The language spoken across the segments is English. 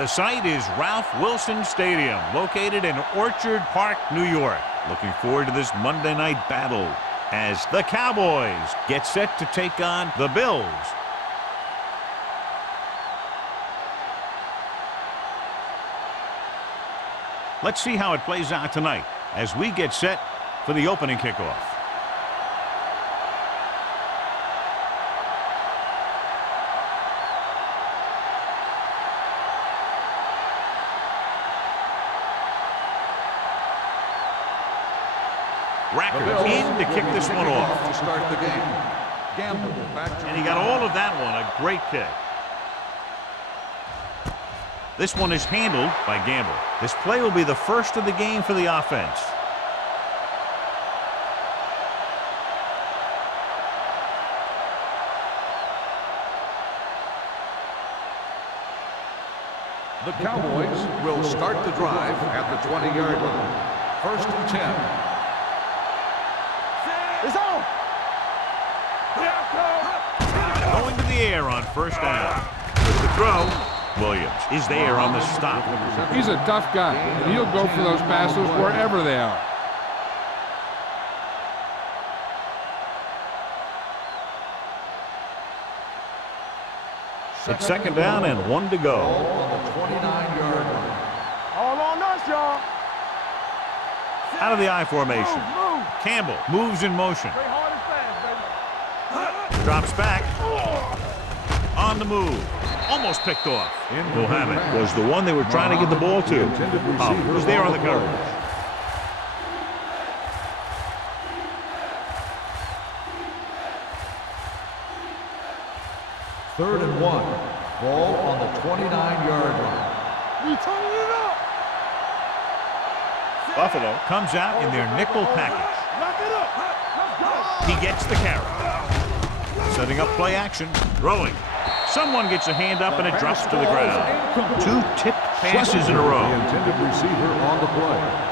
The site is Ralph Wilson Stadium, located in Orchard Park, New York. Looking forward to this Monday night battle as the Cowboys get set to take on the Bills. Let's see how it plays out tonight as we get set for the opening kickoff. Racker in to kick this one off. To start the game. Gamble back to and he got all of that one. A great kick. This one is handled by Gamble. This play will be the first of the game for the offense. The Cowboys will start the drive at the 20-yard line. 1st and 10. It's on. Going to the air on 1st down. With the throw, Williams is there on the stop. He's a tough guy, and he'll go for those passes wherever they are. It's 2nd down and 1 to go. On the 29-yard line. All on us, y'all. Out of the I formation. Move. Campbell moves in motion. Play hard and fast, baby. Drops back. On the move. Almost picked off. Muhammad was the one they were trying to get the ball to. Was there on the coverage. Third and 1. Ball on the 29-yard line. We turning it up. Buffalo comes out in their nickel package. Lock it up. Let's go. He gets the carry. Setting up play action. Throwing. Someone gets a hand up and it drops to the ground. 2 tipped passes in a row. The intended receiver on the play.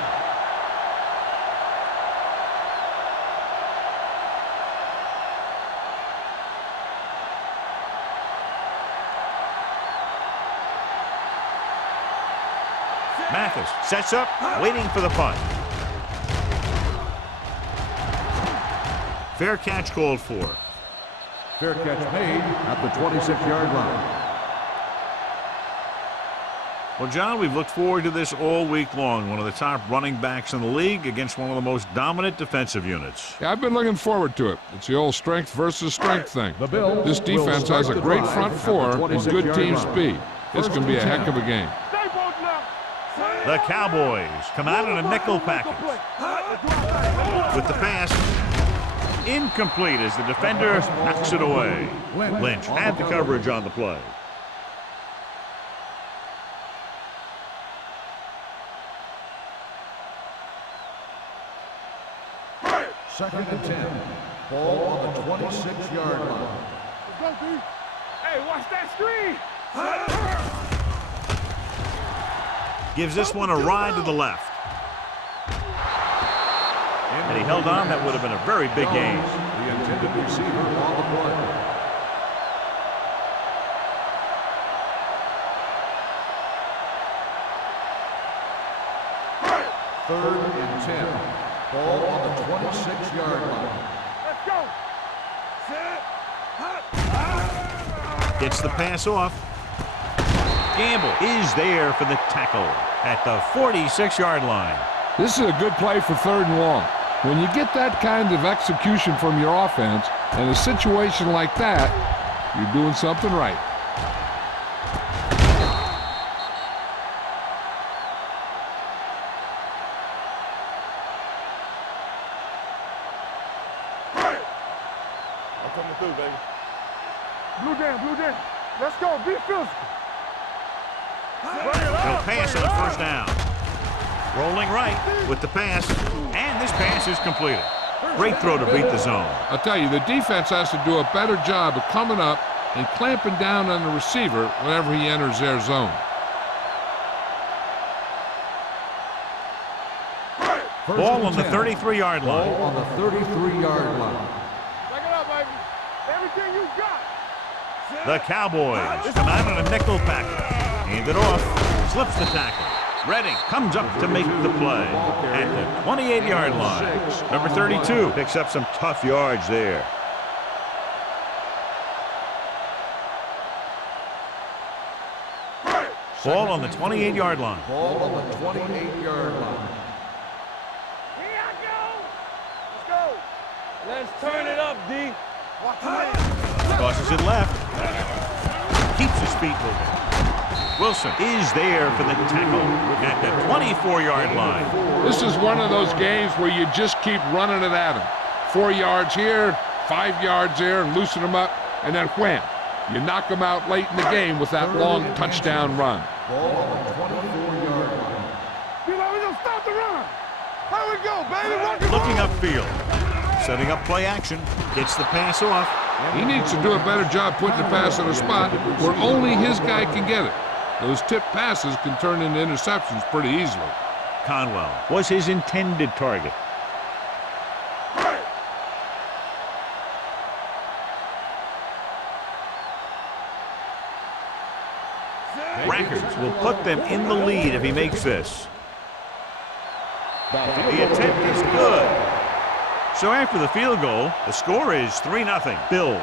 Mathis sets up, waiting for the punt. Fair catch called for. Fair catch made at the 26-yard line. Well, John, we've looked forward to this all week long. One of the top running backs in the league against one of the most dominant defensive units. Yeah, I've been looking forward to it. It's the old strength versus strength thing. This defense has a great front four and good team speed. This can be a heck of a game. The Cowboys come out in a nickel package. With the pass, incomplete as the defender knocks it away. Lynch had the coverage on the play. Second and 10. Ball on the 26-yard line. Let's go, D. Hey, watch that screen. Gives this one a ride to the left. And he held on. That would have been a very big gain. The intended receiver on the play. Third and 10. Ball on the 26-yard line. Let's go. Gets the pass off. Gamble is there for the tackle at the 46-yard line. This is a good play for 3rd and long. When you get that kind of execution from your offense in a situation like that, you're doing something right. I'm coming through, baby. Blue down. Let's go. Be physical. He'll pass on the 1st down. Rolling right with the pass, and this pass is completed. Great throw to beat the zone. I'll tell you, the defense has to do a better job of coming up and clamping down on the receiver whenever he enters their zone. Ball on the 33-yard line. Ball on the 33-yard line. Back it up, baby. Everything you got. The Cowboys come out in a nickel package. Hand it off. Slips the tackle. Redding comes up to make the play at the 28-yard line. Number 32 picks up some tough yards there. Ball on the 28-yard line. Ball on the 28-yard line. Here I go. Let's go. Let's turn it up, D. Watch the man. Tosses it left. Keeps his feet moving. Wilson is there for the tackle at the 24-yard line. This is one of those games where you just keep running it at him. 4 yards here, 5 yards there, and loosen them up, and then wham. You knock them out late in the game with that long touchdown run. Ball on the 24-yard line. You know, we gonna stop the run. Here we go, baby. Rock and Looking roll. upfield. Setting up play action. Gets the pass off. He needs to do a better job putting the pass in a spot where only his guy can get it. Those tip passes can turn into interceptions pretty easily. Conwell was his intended target. Rackers will put them in the lead if he makes this. The attempt is good. So after the field goal, the score is 3-0 Bills.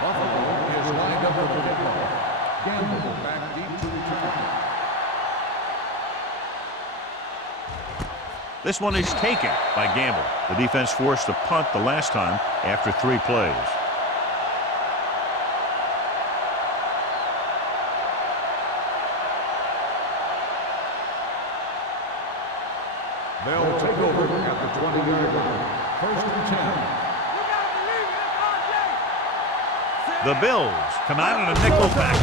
Buffalo is lined up for the kickoff. Gamble back deep to return. This one is taken by Gamble. The defense forced a punt the last time after 3 plays. They'll take over at the 20-yard line. 1st and 10. The Bills come out in a nickel package.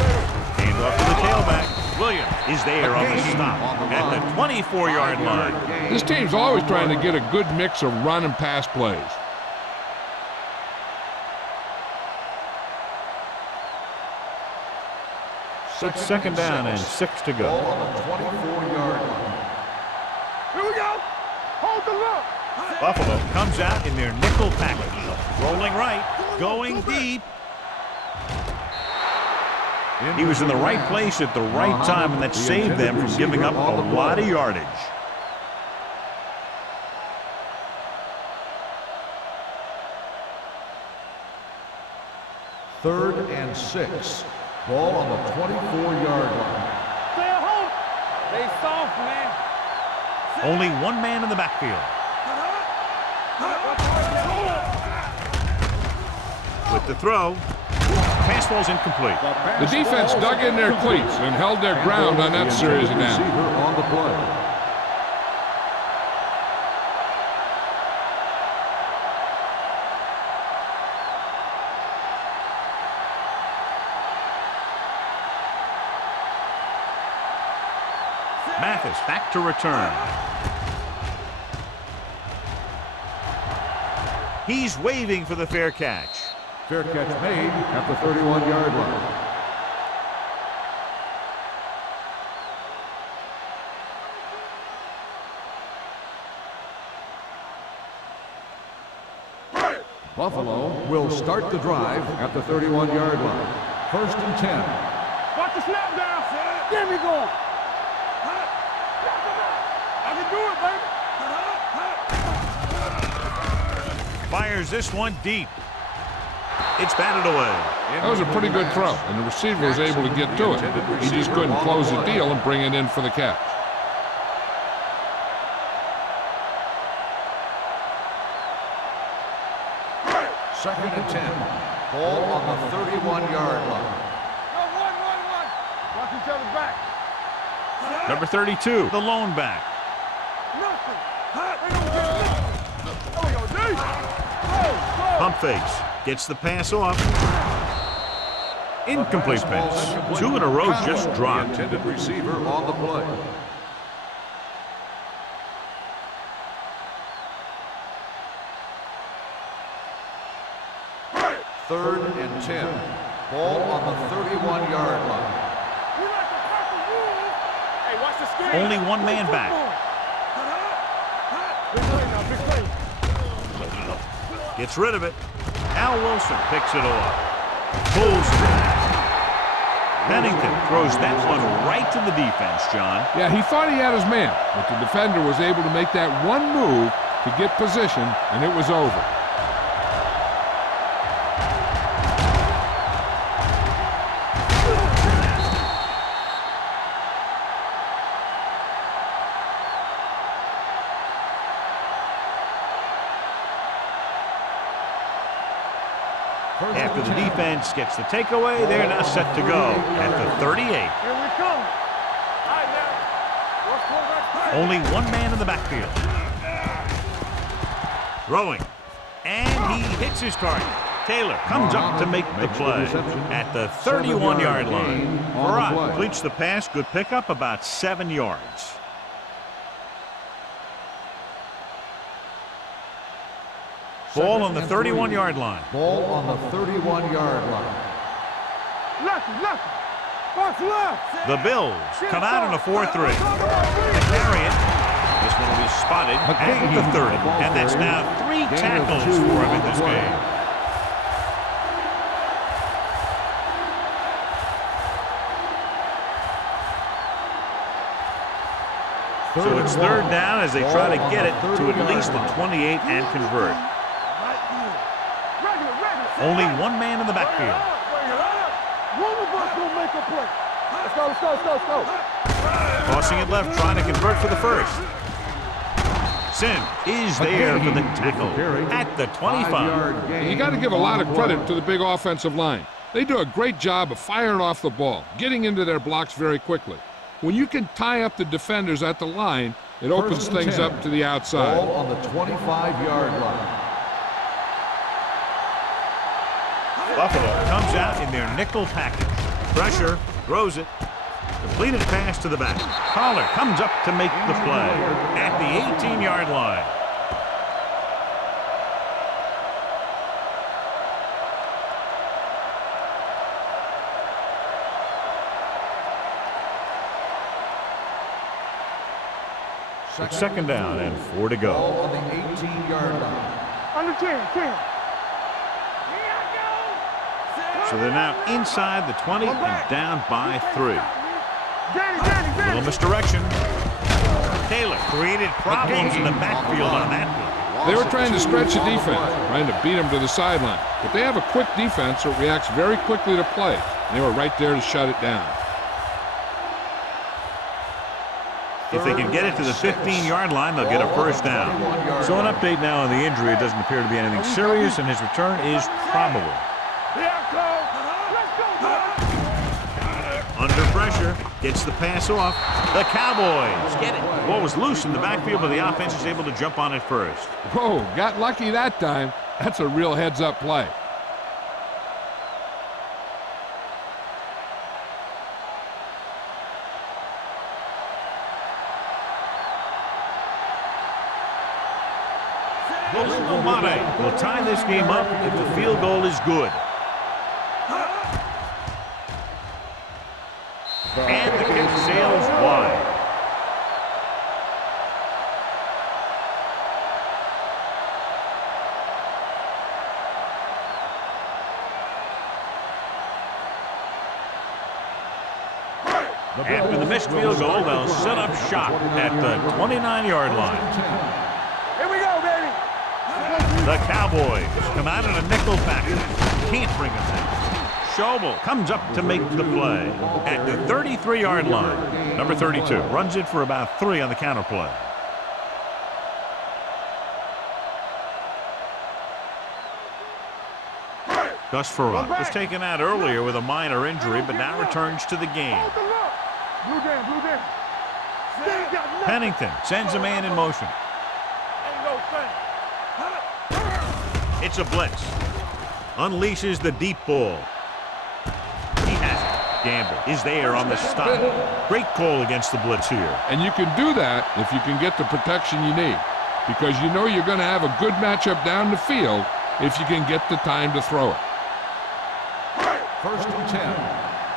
Hand off to the tailback. Williams is there on the stop at the 24-yard line. This team's always trying to get a good mix of run and pass plays. Second down and 6 to Ball go. on the 24-yard line. Here we go. Hold the look. Buffalo comes out in their nickel package. Rolling right, going deep. He was in the right place at the right time, and that saved them from giving up a lot of yardage. Third and 6. Ball on the 24-yard line. Stay at home. They soft, man. Only one man in the backfield. With the throw, pass ball's incomplete. The defense dug in their cleats and held their ground on that series of downs. On the play. Mathis back to return. He's waving for the fair catch. Fair catch made at the 31-yard line. Buffalo will start the drive at the 31-yard line. 1st and 10. Watch the snap down. Get me going. I can do it, baby. Fires this one deep. It's batted away. That was a pretty good throw, and the receiver was able to get to it. He just couldn't close the deal and bring it in for the catch. Second and 10. Ball on the 31-yard line. Go, one. Watch each other back. Number 32, the lone back. Nothing. They don't get nothing. There we go, D. Go. Pump fakes. Gets the pass off. Incomplete pass. 2 in a row just dropped. The intended receiver on the play. Third and 10. Ball on the 31-yard line. You like the purple rules? Hey, watch the screen. Only one man back. Big play now, big play. Gets rid of it. Al Wilson picks it off. Pulls it. Pennington throws that one right to the defense, John. Yeah, he thought he had his man, but the defender was able to make that one move to get position, and it was over. After the defense gets the takeaway, they're now set to go at the 38. Here we come. All right, now. What's quarterback? Only one man in the backfield. Throwing. And he hits his target. Taylor comes up to make the play at the 31-yard line. Farad completes the pass. Good pickup, about 7 yards. Ball on the 31-yard line. Ball on the 31-yard line. Lefty, lefty. Watch left. The Bills come out in a 4-3. To carry it. This one will be spotted at the 30. And that's now 3 tackles for him in this game. So it's 3rd down as they try to get it to at least the 28 and convert. Only one man in the backfield. One of us will make a play. Let's go, let's go, let's go, let's go. Crossing it left, trying to convert for the first. Sim is there for the tackle at the 25. And you got to give a lot of credit to the big offensive line. They do a great job of firing off the ball, getting into their blocks very quickly. When you can tie up the defenders at the line, it opens things up to the outside. Ball on the 25-yard line. Buffalo comes out in their nickel package. Pressure, throws it. Completed pass to the back. Collar comes up to make the play at the 18-yard line. It's 2nd down and 4 to go. Ball on the 18-yard line. Under 10. So they're now inside the 20 and down by 3. Danny. Little misdirection. Taylor created problems in the backfield on that one. They were trying to stretch the defense, trying to beat them to the sideline. But they have a quick defense that reacts very quickly to play. And they were right there to shut it down. If they can get it to the 15-yard line, they'll get a 1st down. So an update now on the injury. It doesn't appear to be anything serious, and his return is probable. Under pressure, gets the pass off. The Cowboys get it. Ball was loose in the backfield, but the offense is able to jump on it first. Whoa, got lucky that time. That's a real heads-up play. Lombardi will tie this game up if the field goal is good. And the kick sails wide. After the missed field goal, they'll set up shop at the 29-yard line. Here we go, baby. The Cowboys come out in a nickel package. Can't bring them down. Schobel comes up to make the play at the 33-yard line. Number 32 runs it for about 3 on the counter play. Gus Farad was taken out earlier with a minor injury, but now returns to the game. Blue down. Pennington sends a man in motion. It's a blitz. Unleashes the deep ball. He has it. Gamble is there on the stop. Great call against the blitz here. And you can do that if you can get the protection you need, because you know you're going to have a good matchup down the field if you can get the time to throw it. First and 10.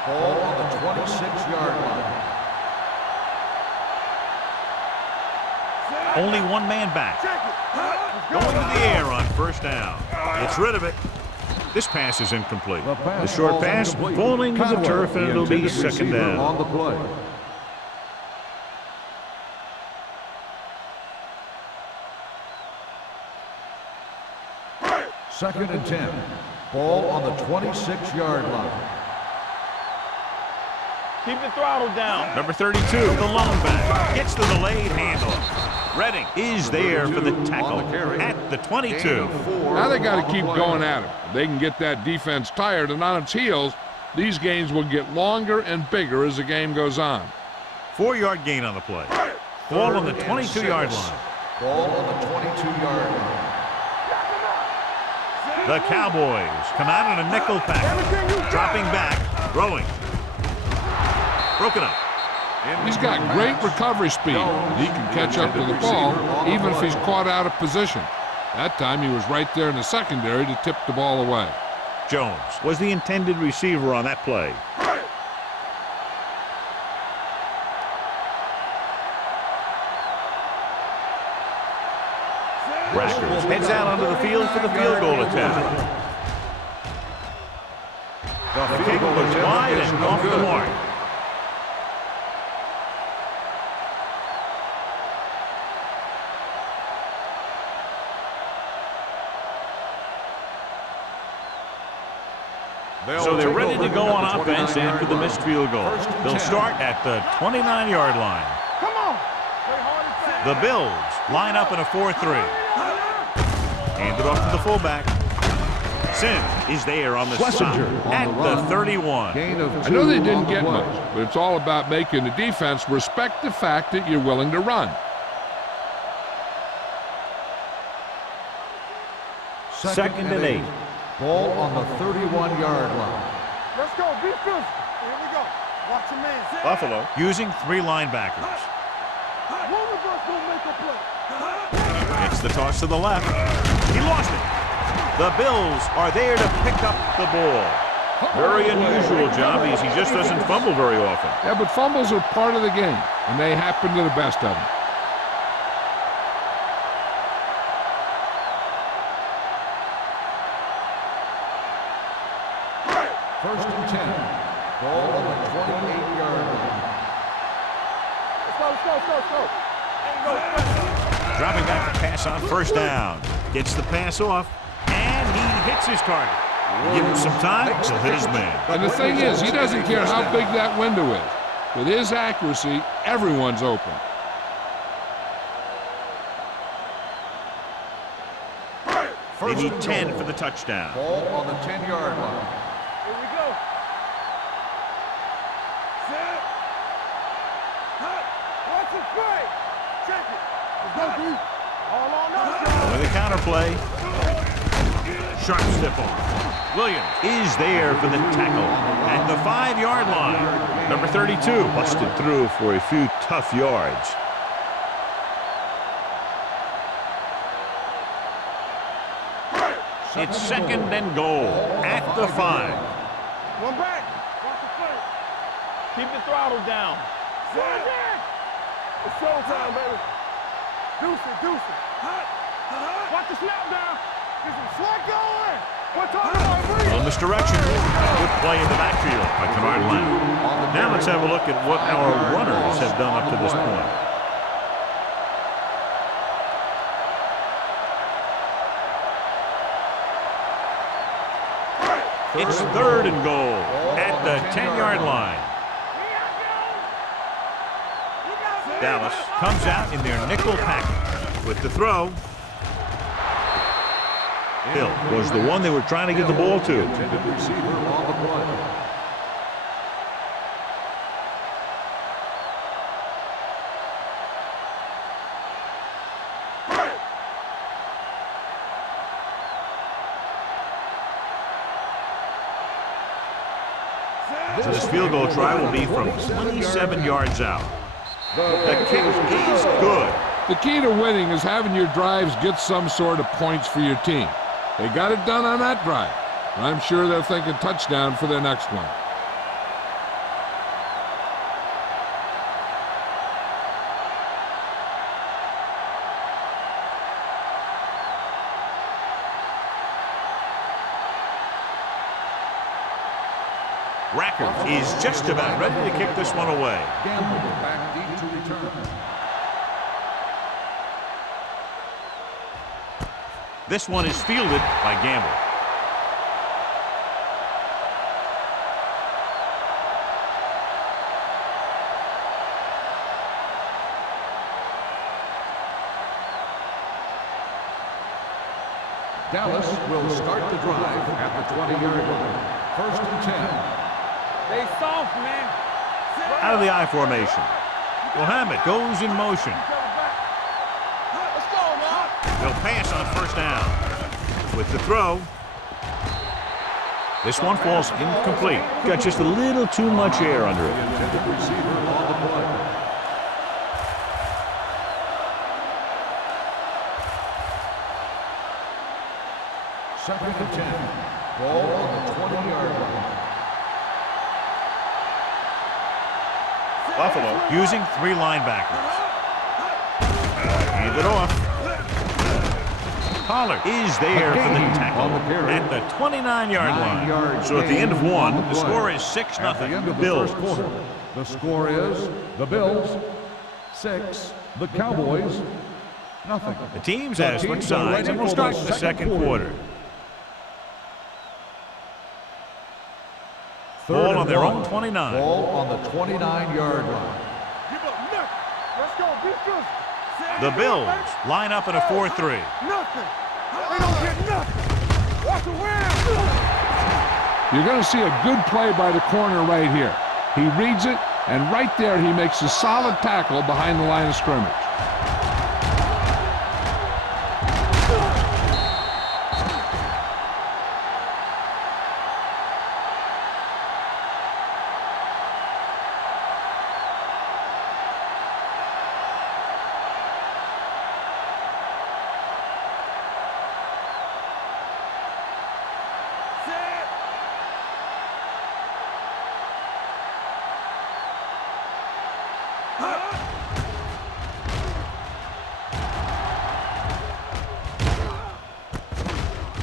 Ball on the 26-yard line. Only one man back. Going to the air on first down. It's rid of it. This pass is incomplete. The short pass falling to the turf, and it'll be second down. On the play. Second and 10. Ball on the 26-yard line. Keep the throttle down. Number 32, the lone back, gets the delayed handoff. Redding is there for the tackle at the 22. Now they got to keep going at it. If they can get that defense tired and on its heels, these gains will get longer and bigger as the game goes on. 4-yard gain on the play. Ball on the 22-yard line. Ball on the 22-yard line. The Cowboys come out in a nickel package. Dropping back, throwing. Broken up. He's got great recovery speed, and he can catch up to the ball even if he's caught out of position. That time he was right there in the secondary to tip the ball away. Jones was the intended receiver on that play. Rackers heads out onto the field for the field goal attempt. The kick was wide and off the mark. So they're ready to go on offense after the missed field goal. They'll start at the 29-yard line. Come on. Play hard and fast. The Bills line up in a 4-3. Hand it off to the fullback. Sim is there on the stop at the 31. I know they didn't get much, but it's all about making the defense respect the fact that you're willing to run. Second and 8. Ball on the 31-yard line. Let's go. Be physical. Here we go. Watch your man. Buffalo using 3 linebackers. One of us will make a play. It's the toss to the left. He lost it. The Bills are there to pick up the ball. Very unusual job because he just doesn't fumble very often. Yeah, but fumbles are part of the game, and they happen to the best of them. First and 10. Ball on the 28-yard line. Let's go. Dropping back to pass on first down. Gets the pass off, and he hits his target. Give him some time, he'll hit his man. And the thing is, he doesn't care how big that window is. With his accuracy, everyone's open. They need 10 for the touchdown. Ball on the 10-yard line. Here we go. Set. Hot. Watch it play. Check it. Let's go, D. All on us. With a counter play. Sharp stiff arm. Williams is there for the tackle at the 5-yard line. Number 32 busted through for a few tough yards. It's second and goal at the 5. One back. Watch the play. Keep the throttle down. Set. It's showtime, baby. Deuce it. Hot. Watch the snap down. Get some slack going. What time? On misdirection. Good play in the backfield by Kennard Lamb. Now let's have a look at what our runners have done up to this point. It's third and goal at the 10-yard line. Dallas comes out in their nickel package with the throw. Hill was the one they were trying to get the ball to. Intended receiver on the play. So this field goal try will be from 27 yards out. The kick is good. The key to winning is having your drives get some sort of points for your team. They got it done on that drive. I'm sure they're thinking touchdown for their next one. Racker is just about ready to kick this one away. Gamble back deep to return. This one is fielded by Gamble. Dallas will start the drive at the 20-yard line. 1st and 10. They soft, man. Out of the I formation. Mohammed goes in motion. Let's go, man. They'll pass on 1st down. With the throw. This one falls incomplete. Got just a little too much air under The it. intended receiver on the play. Second and 10. Ball on the 20-yard line. Buffalo using 3 linebackers. Hand it off. Pollard is there for the tackle at the 29-yard line. So at the end of 1, the score is 6-0. At the end of the Bills. first quarter, the score is the Bills 6, the Cowboys nothing. The teams have switched sides and will start the second quarter. Ball on their own 29. Ball on the 29-yard line. Give up nothing. Let's go, defense. The Bills line up in a 4-3. Nothing. They don't get nothing. Watch the wind. You're going to see a good play by the corner right here. He reads it, and right there he makes a solid tackle behind the line of scrimmage.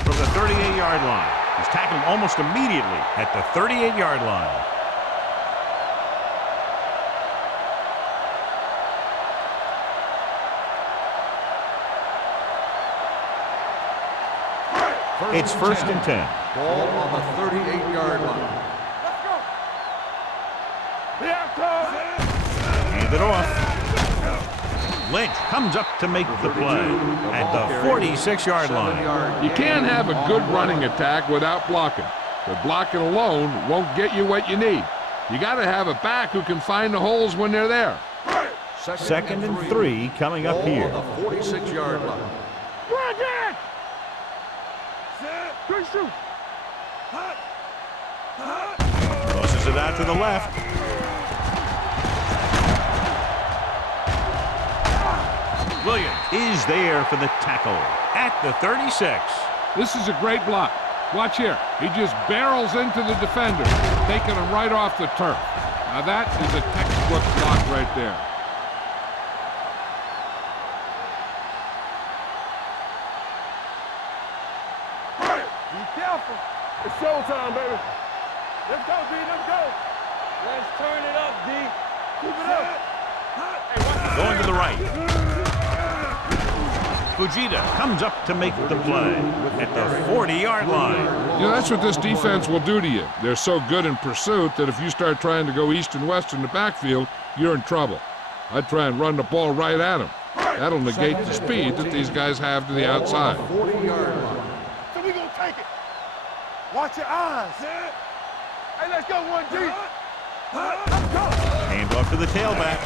From the 38-yard line. He's tackled almost immediately at the 38-yard line. It's 1st and 10. Ball on the 38-yard line. Let's go. Be out, Tom. Hand it off. Lynch comes up to make the play at the 46-yard line. You can't have a good running attack without blocking. But blocking alone won't get you what you need. You got to have a back who can find the holes when they're there. Second and 3 coming up here. Ball on the 46-yard line. Bridget! Good shoot. Tosses it out to the left. Williams is there for the tackle at the 36. This is a great block. Watch here. He just barrels into the defender, taking him right off the turf. Now that is a textbook block right there. Be careful. It's showtime, baby. Let's go, D. Let's go. Let's turn it up, D. Keep it up. Hey, watch it. Going to the right. Fujita comes up to make the play at the 40-yard line. You know, that's what this defense will do to you. They're so good in pursuit that if you start trying to go east and west in the backfield, you're in trouble. I'd try and run the ball right at them. That'll negate the speed that these guys have to the outside. 40-yard line. So we gonna take it. Watch your eyes. Hey, let's go, 1G. Let's go. Hand off to the tailback.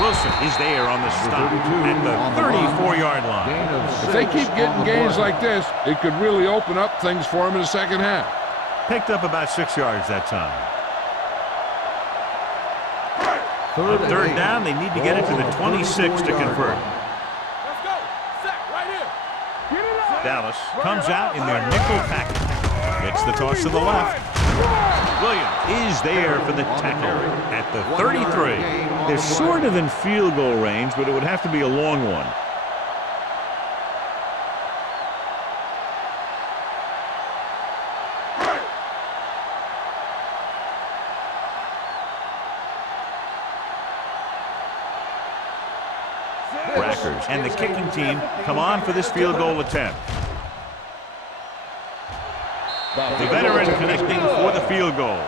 Wilson is there on the stop at the 34-yard line. Gain of 6 If they keep on getting the gains play. like this, it could really open up things for them in the second half. Picked up about 6 yards that time. Third and Third 8. down, they need to get it to the 26 to convert. Let's go. Set right here. Get it up. Dallas comes out in their nickel package. Gets the toss to the left. Williams is there for the tackle at the 33. They're sort of in field goal range, but it would have to be a long one. Rackers and the kicking team come on for this field goal attempt. The veteran connecting for the field goal.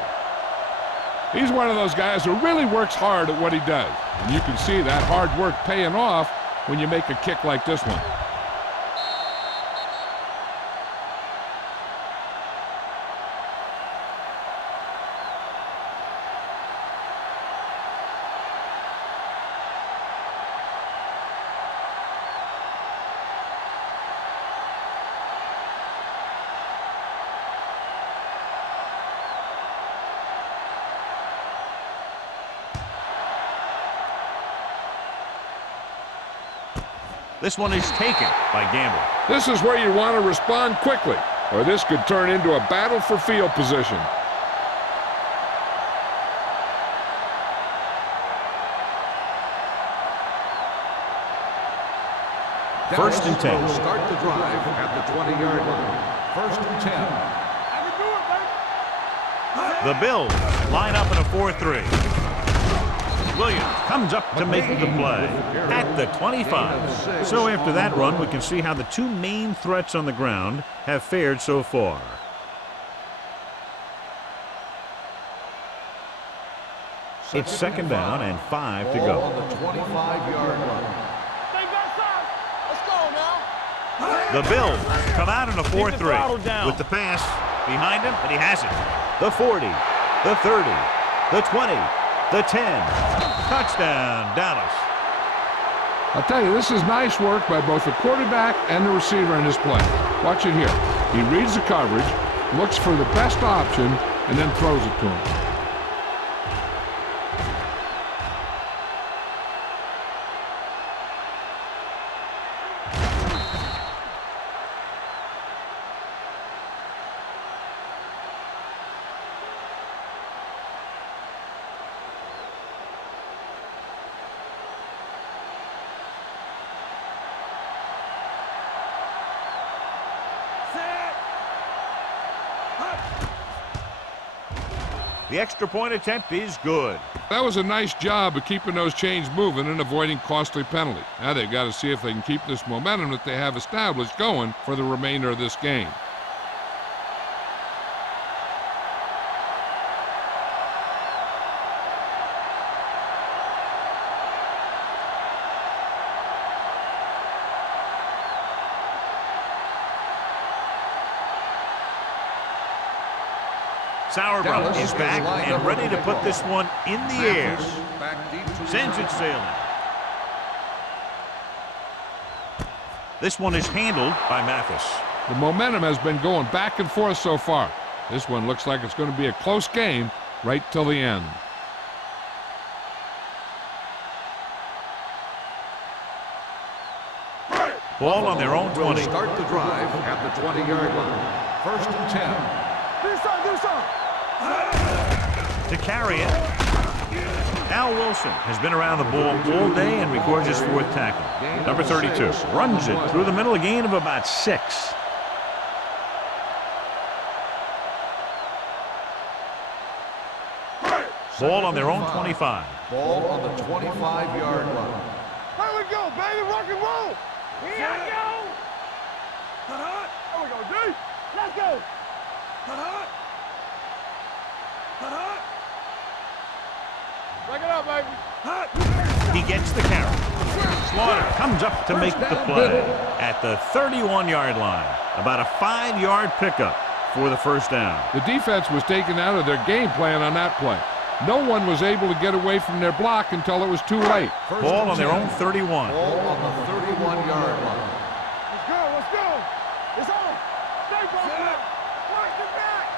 He's one of those guys who really works hard at what he does. And you can see that hard work paying off when you make a kick like this one. This one is taken by Gamble. This is where you want to respond quickly, or this could turn into a battle for field position. First and 10. Start the drive at the 20-yard line. First and 10. The Bills line up in a 4-3. Williams comes up to make the play at the 25. So after that run, we can see how the two main threats on the ground have fared so far. It's second down and 5 to go. On the 25-yard line. Let's go now. The Bills come out in a 4-3 with the pass behind him, but he has it. The 40, the 30, the 20, the 10. Touchdown, Dallas. I'll tell you, this is nice work by both the quarterback and the receiver in this play. Watch it here. He reads the coverage, looks for the best option, and then throws it to him. The extra point attempt is good. That was a nice job of keeping those chains moving and avoiding costly penalty. Now they've got to see if they can keep this momentum that they have established going for the remainder of this game. Sauerbrunn is back and ready to put this one in the air. Sends it sailing. This one is handled by Mathis. The momentum has been going back and forth so far. This one looks like it's going to be a close game right till the end. Ball on their own 20. Start the drive at the 20-yard line. First and 10. Do something. To carry it, Al Wilson has been around the ball all day and records his fourth tackle. Number 32 runs it through the middle, a gain of about 6. Ball on their own 25. Ball on the 25-yard line. Here we go, baby. Rock and roll. Here we go. There we go, D. Let's go. Break it up, baby. He gets the carry. Slaughter comes up to make the play at the 31-yard line. About a 5-yard pickup for the first down. The defense was taken out of their game plan on that play. No one was able to get away from their block until it was too late. Ball on their own 31. Ball on the 31-yard line. Let's go. Let's go. It's on. Stay back. Watch the back.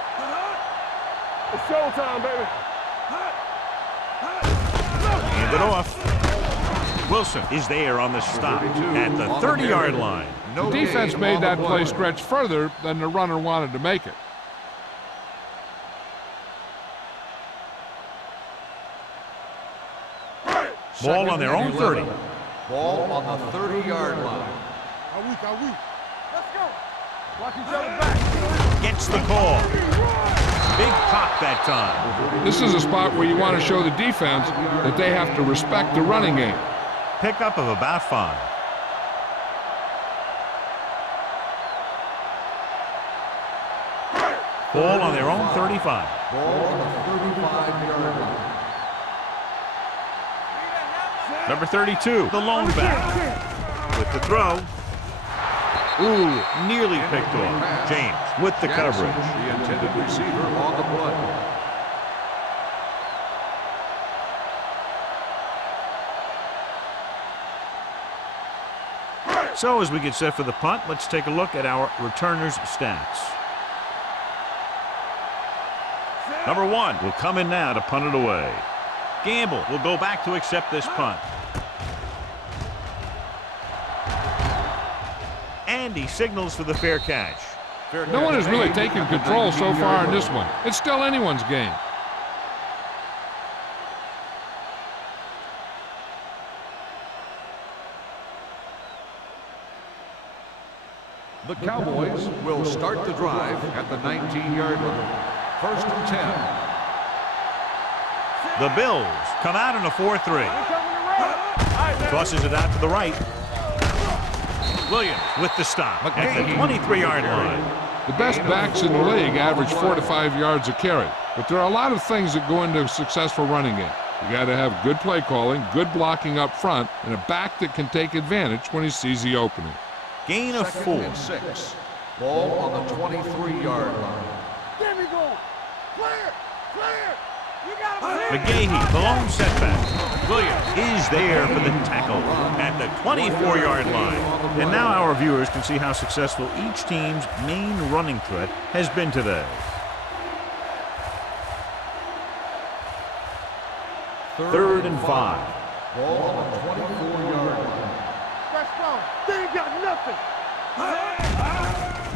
It's showtime, baby. Hand it off. Wilson is there on the stop at the 30-yard line. The defense made that play stretch further than the runner wanted to make it. Ball on their own 30. Ball on the 30-yard line. Are we? Let's go. Watch each other back. Gets the call. Big pop that time. This is a spot where you want to show the defense that they have to respect the running game. Pickup of about 5. Ball on their own 35. Ball on the 35-yard line. Number 32, the lone back. With the throw. Ooh, nearly picked off. James with the coverage. The intended receiver on the play. So as we get set for the punt, let's take a look at our returners' stats. Number 1 will come in now to punt it away. Gamble will go back to accept this punt. And he signals for the fair catch. No one has really taken control so far in this one. It's still anyone's game. The Cowboys will start the drive at the 19-yard line. 1st and 10. The Bills come out in a 4-3. Tosses it out to the right. Williams with the stop at the 23-yard line. The best backs in the league average 4 to 5 yards a carry. But there are a lot of things that go into a successful running game. You got to have good play calling, good blocking up front, and a back that can take advantage when he sees the opening. Gain of 4. 2nd and 6. Ball on the 23-yard line. There we go. Clear. You got him. McGahee, the lone setback. Williams is there for the tackle at the 24-yard line. And now our viewers can see how successful each team's main running threat has been today. 3rd and 5. Ball on the 24-yard line. That's strong. They ain't got nothing.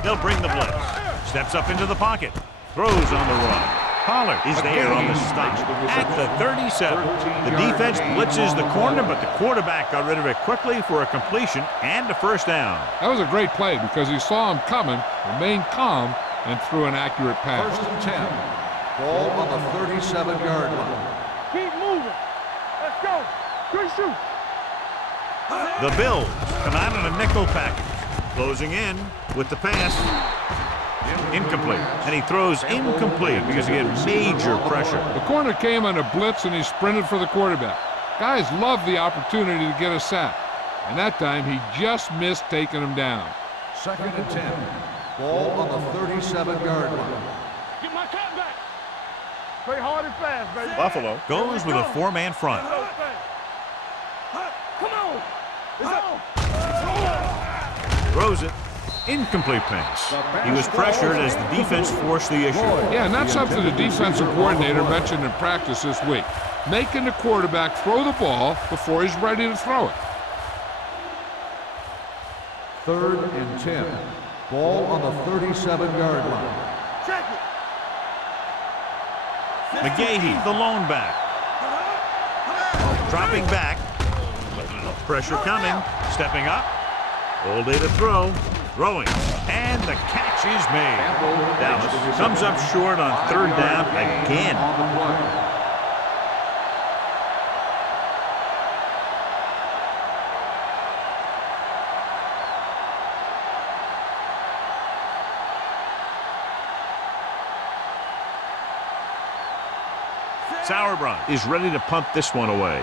They'll bring the blitz. Steps up into the pocket. Throws on the run. Pollard is there on the stop at the 37. The defense blitzes the corner, but the quarterback got rid of it quickly for a completion and a first down. That was a great play because he saw him coming, remained calm, and threw an accurate pass. 1st and 10. Ball on the 37-yard line. Keep moving. Let's go. Good shoot. The Bills come out in a nickel package. Closing in with the pass. Incomplete. And he throws incomplete because he had major pressure. The corner came on a blitz and he sprinted for the quarterback. Guys love the opportunity to get a sack. And that time he just missed taking him down. 2nd and 10. Ball on the 37-yard line. Get my cut back. Play hard and fast, baby. Buffalo goes with a 4-man front. Come on. Throws it. Incomplete pass. He was pressured as the defense forced the issue. Yeah, and that's something the defensive coordinator mentioned in practice this week. Making the quarterback throw the ball before he's ready to throw it. 3rd and 10. Ball on the 37-yard line. Check it. McGahee, the lone back. Dropping back. Pressure coming. Stepping up. All day to throw. Throwing. And the catch is made. Dallas comes up short on 3rd down again. On the play. Sauerbrunn is ready to punt this one away.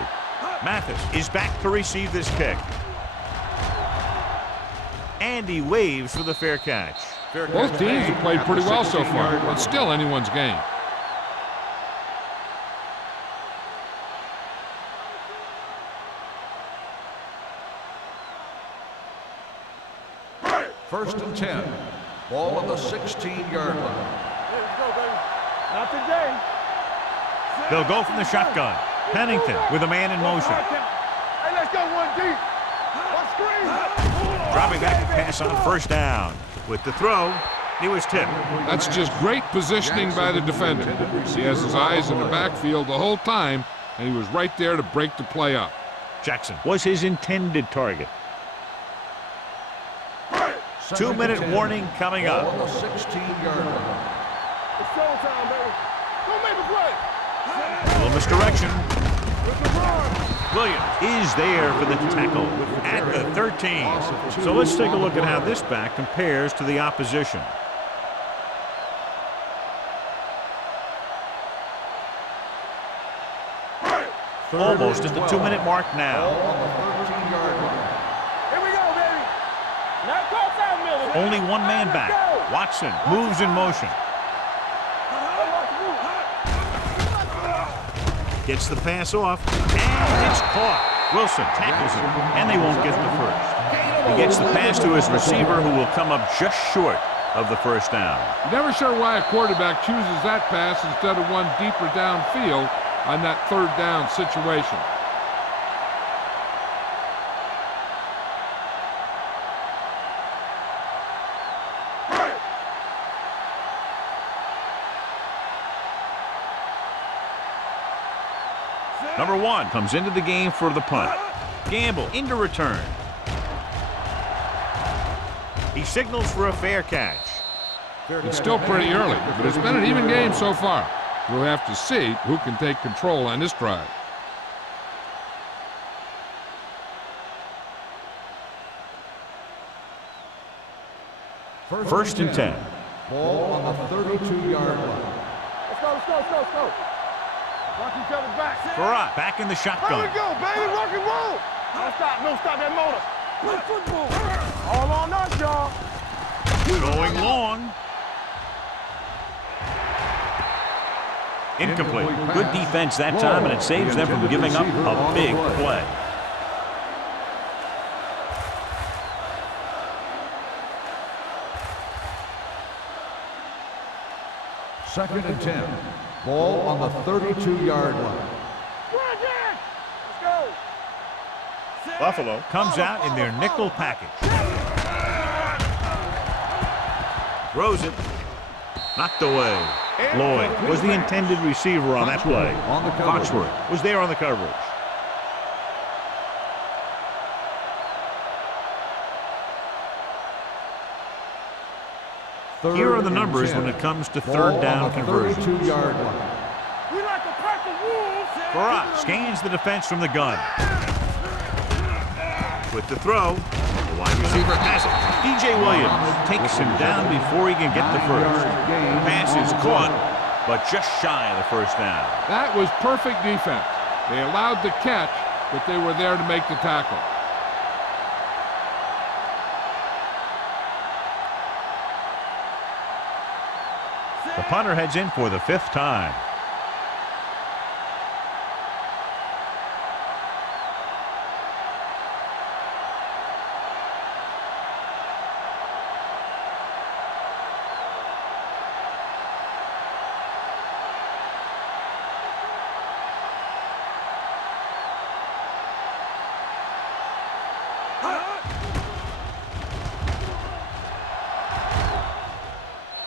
Mathis is back to receive this kick. And he waves for the fair catch. Both teams have played pretty well so far. It's still anyone's game. First and 10. Ball on the 16-yard line. Let's go, baby. Not today. They'll go from the shotgun. Pennington with a man in motion. Hey, let's go one deep. One screen. Dropping back to pass on 1st down. With the throw, he was tipped. That's just great positioning by the defender. He has his eyes in the backfield the whole time, and he was right there to break the play up. Jackson was his intended target. 2-minute warning coming up. On the 16-yard line. It's showtime, baby. Don't make the play. A little misdirection. Williams is there for the tackle at the 13. So let's take a look at how this back compares to the opposition. Almost at the 2-minute mark now. On the 13-yard line. Here we go, baby. Now call time, Miller. Only one man back. Watson moves in motion. Gets the pass off, and it's caught. Wilson tackles him, and they won't get the first. He gets the pass to his receiver, who will come up just short of the first down. Never sure why a quarterback chooses that pass instead of one deeper downfield on that third down situation. Number 1 comes into the game for the punt. Gamble into return. He signals for a fair catch. It's still pretty early, but it's been an even game so far. We'll have to see who can take control on this drive. First and 10. Ball on the 32-yard line. Let's go. Watch each other back. Farah back in the Here shotgun. we go, baby. Rock and roll. Don't stop that motor. Play football. All on us, y'all. Going long. Incomplete. Good defense that time, and it saves them from giving up a big play. Second and 10. Ball on the 32-yard line. Let's go. Buffalo comes out in their nickel package. Throws it. Knocked away. Lloyd was the intended receiver on that play. On the coverage. Foxworth was there on the coverage. Here are the numbers when it comes to third down conversions. 32-yard line. We like the purple wolves. Farah scans the defense from the gun. With the throw, the wide receiver has it. DJ Williams takes him down before he can get the first. Pass is caught, but just shy of the first down. That was perfect defense. They allowed the catch, but they were there to make the tackle. The punter heads in for the 5th time.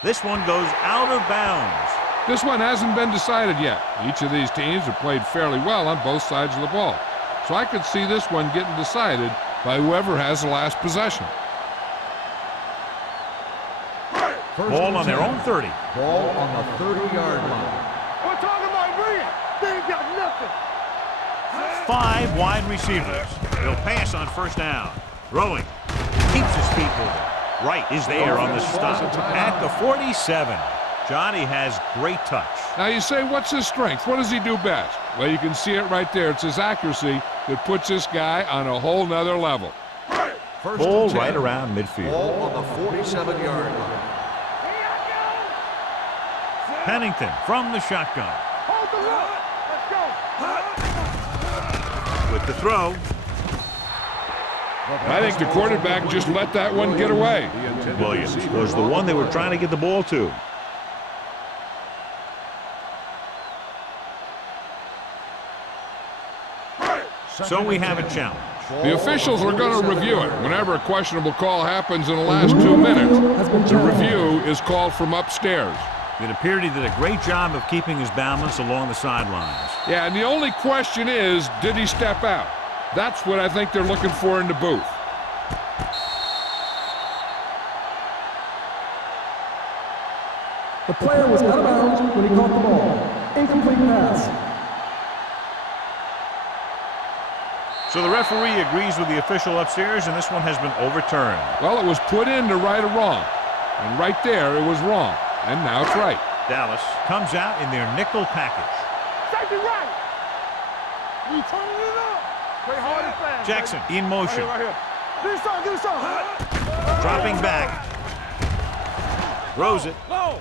This one goes out of bounds. This one hasn't been decided yet. Each of these teams have played fairly well on both sides of the ball. So I could see this one getting decided by whoever has the last possession. Ball on their own 30. Ball on the 30-yard line. We're talking about brilliant. They ain't got nothing. 5 wide receivers. They'll pass on first down. Throwing. Keeps his feet moving. Wright is there on the stop at the 47. Johnny has great touch. Now you say, what's his strength? What does he do best? Well, you can see it right there. It's his accuracy that puts this guy on a whole nother level. Ball right around midfield. Ball on the 47-yard line. Pennington from the shotgun. Hold the look. Let's go. With the throw. I think the quarterback just let that one get away. Williams was the one they were trying to get the ball to. So we have a challenge. The officials are going to review it. Whenever a questionable call happens in the last 2 minutes, the review is called from upstairs. It appeared he did a great job of keeping his balance along the sidelines. Yeah, and the only question is, did he step out? That's what I think they're looking for in the booth. The player was out of bounds when he caught the ball. Incomplete pass. So the referee agrees with the official upstairs, and this one has been overturned. Well, it was put in to right a wrong. And right there, it was wrong. And now it's right. Dallas comes out in their nickel package. Safety right. We turning it up. Play hard and fast. Jackson baby. in motion. Right here. Give me some, give me some. Dropping back. Throws it. Go.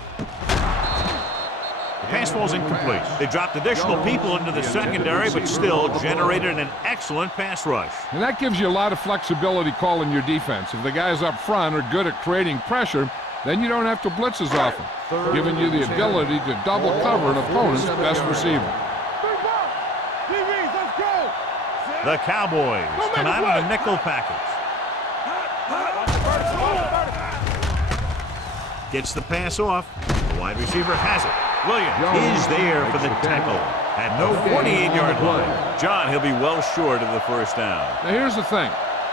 The pass falls incomplete. They dropped additional people into the secondary, but still generated an excellent pass rush. And that gives you a lot of flexibility calling your defense. If the guys up front are good at creating pressure, then you don't have to blitz as often, giving you the ability to double cover an opponent's best receiver. DBs, let's go. The Cowboys come out in a nickel package. Gets the pass off. The wide receiver has it. Williams is there for the tackle at no 48-yard line. John, he'll be well short of the first down. Now here's the thing.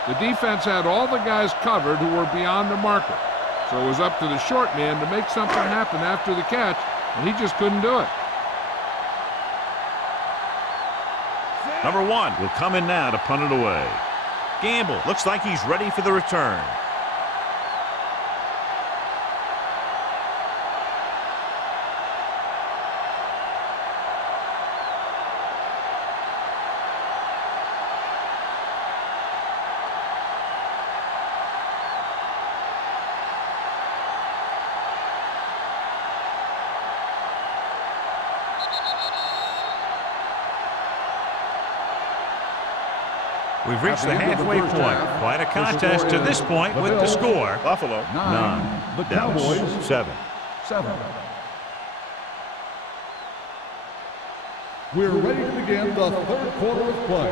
The defense had all the guys covered who were beyond the marker. So it was up to the short man to make something happen after the catch, and he just couldn't do it. Number 1 will come in now to punt it away. Gamble looks like he's ready for the return. We've reached the halfway point. Quite a contest to this point with the score. Buffalo 9, The Dallas Cowboys 7. 7. We're ready to begin the third quarter of play.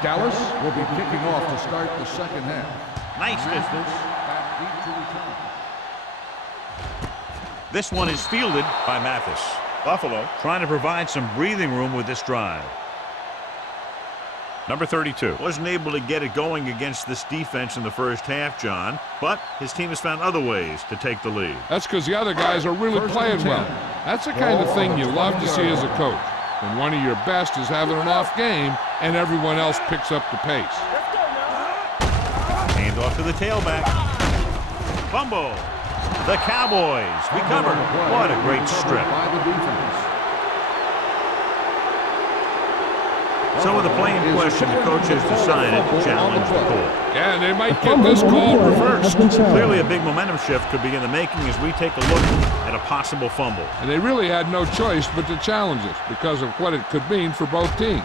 Dallas will be kicking off to start the second half. Nice distance. Back deep to return. This one is fielded by Mathis. Buffalo trying to provide some breathing room with this drive. Number 32 wasn't able to get it going against this defense in the first half, John, but his team has found other ways to take the lead. That's because the other guys are really playing well. That's the kind of thing you love to see as a coach. When one of your best is having an off game and everyone else picks up the pace. Let's go now. Hand off to the tailback. Fumble. The Cowboys recover. What a great strip. By the defense. So with the play in question, the coach has decided to challenge the call. Yeah, and they might get this call reversed. Clearly a big momentum shift could be in the making as we take a look at a possible fumble. And they really had no choice but to challenge it because of what it could mean for both teams.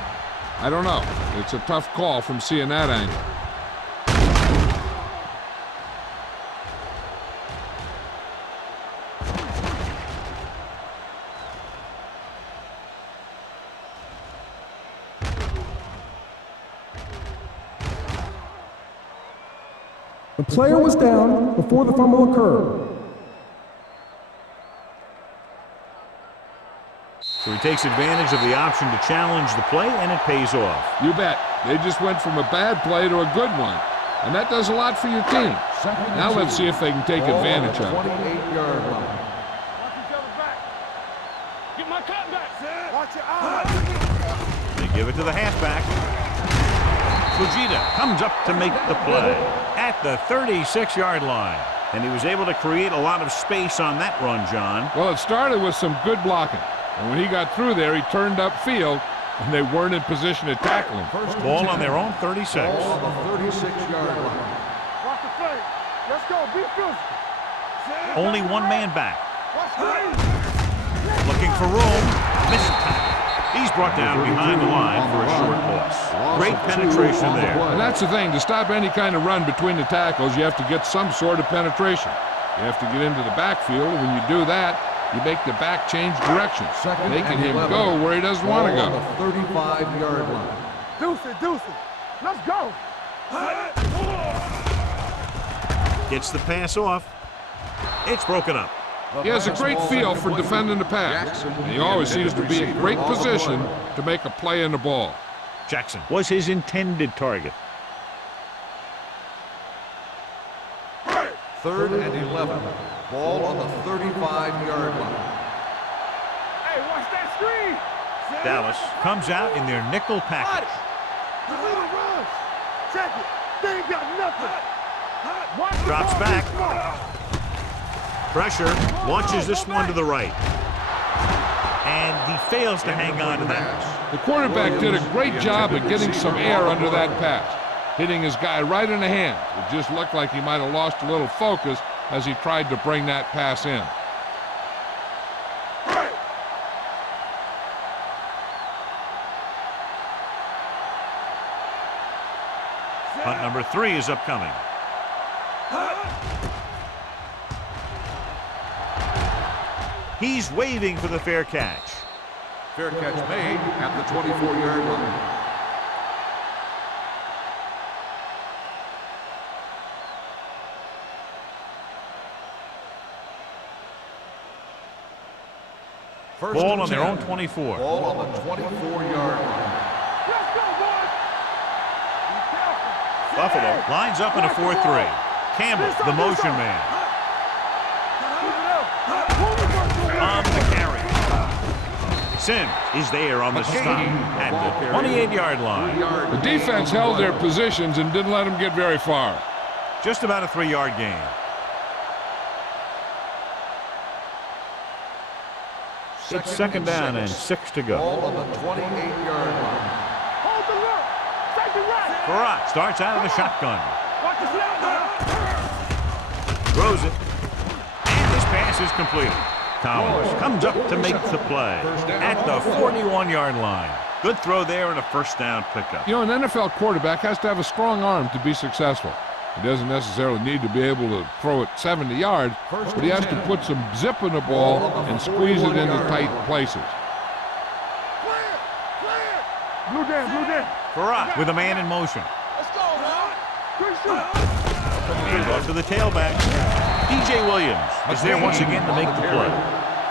I don't know. It's a tough call from seeing that angle. The player was down before the fumble occurred. So he takes advantage of the option to challenge the play, and it pays off. You bet. They just went from a bad play to a good one. And that does a lot for your team. Now let's see if they can take advantage of it. 28-yard line. Watch each other back. Get my cut back. Watch your eyes. They give it to the halfback. Fujita comes up to make the play at the 36-yard line. And he was able to create a lot of space on that run, John. Well, it started with some good blocking. And when he got through there, he turned upfield, and they weren't in position to tackle him. Ball on their own 36. Ball on the 36-yard line. Watch the play. Let's go. Be physical. Only one man back. Watch the Looking for room. Missed tackle. He's brought down behind the line for a short loss. Great penetration there. And that's the thing. To stop any kind of run between the tackles, you have to get some sort of penetration. You have to get into the backfield, and when you do that, you make the back change directions, making him go where he doesn't want to go. On the 35-yard line. Deuce it. Let's go. Gets the pass off. It's broken up. He has a great feel for defending the pass, and he always seems to be in great position to make a play in the ball. Jackson was his intended target. 3rd and 11. Ball on the 35-yard line. Hey, watch that screen. Dallas comes out in their nickel package. The little rush. Check it. They ain't got nothing. Watch the Drops ball back. be smart. Pressure, launches this one to the right. And he fails to hang on to that. The quarterback did a great job of getting some air under that pass, hitting his guy right in the hand. It just looked like he might have lost a little focus as he tried to bring that pass in. Punt number 3 is upcoming. He's waving for the fair catch. Fair catch made at the 24-yard line. Ball on their own 24. Ball on the 24-yard line. Let's go, boys. Be careful. Buffalo lines up in a 4-3. Campbell, the motion man. Keep it up. Move it, Buffalo. On the carry. Sims is there on the stop at the 28-yard line. The defense held their positions and didn't let them get very far. Just about a 3-yard gain. It's second down and 6 to go. Ball on the 28-yard line. Hold the look. Take it right. Farrat starts out of the shotgun. Watch the snap now. Throws it. And this pass is completed. Collins comes up to make the play at the 41-yard line. Good throw there and a first down pickup. You know, an NFL quarterback has to have a strong arm to be successful. He doesn't necessarily need to be able to throw it 70 yards, but he has to put some zip in the ball and squeeze it into tight places. Clear. Clear. Blue down. Farrat with a man in motion. Let's go, man. Good shoot. Hand off to the tailback. DJ Williams is there once again to make the play.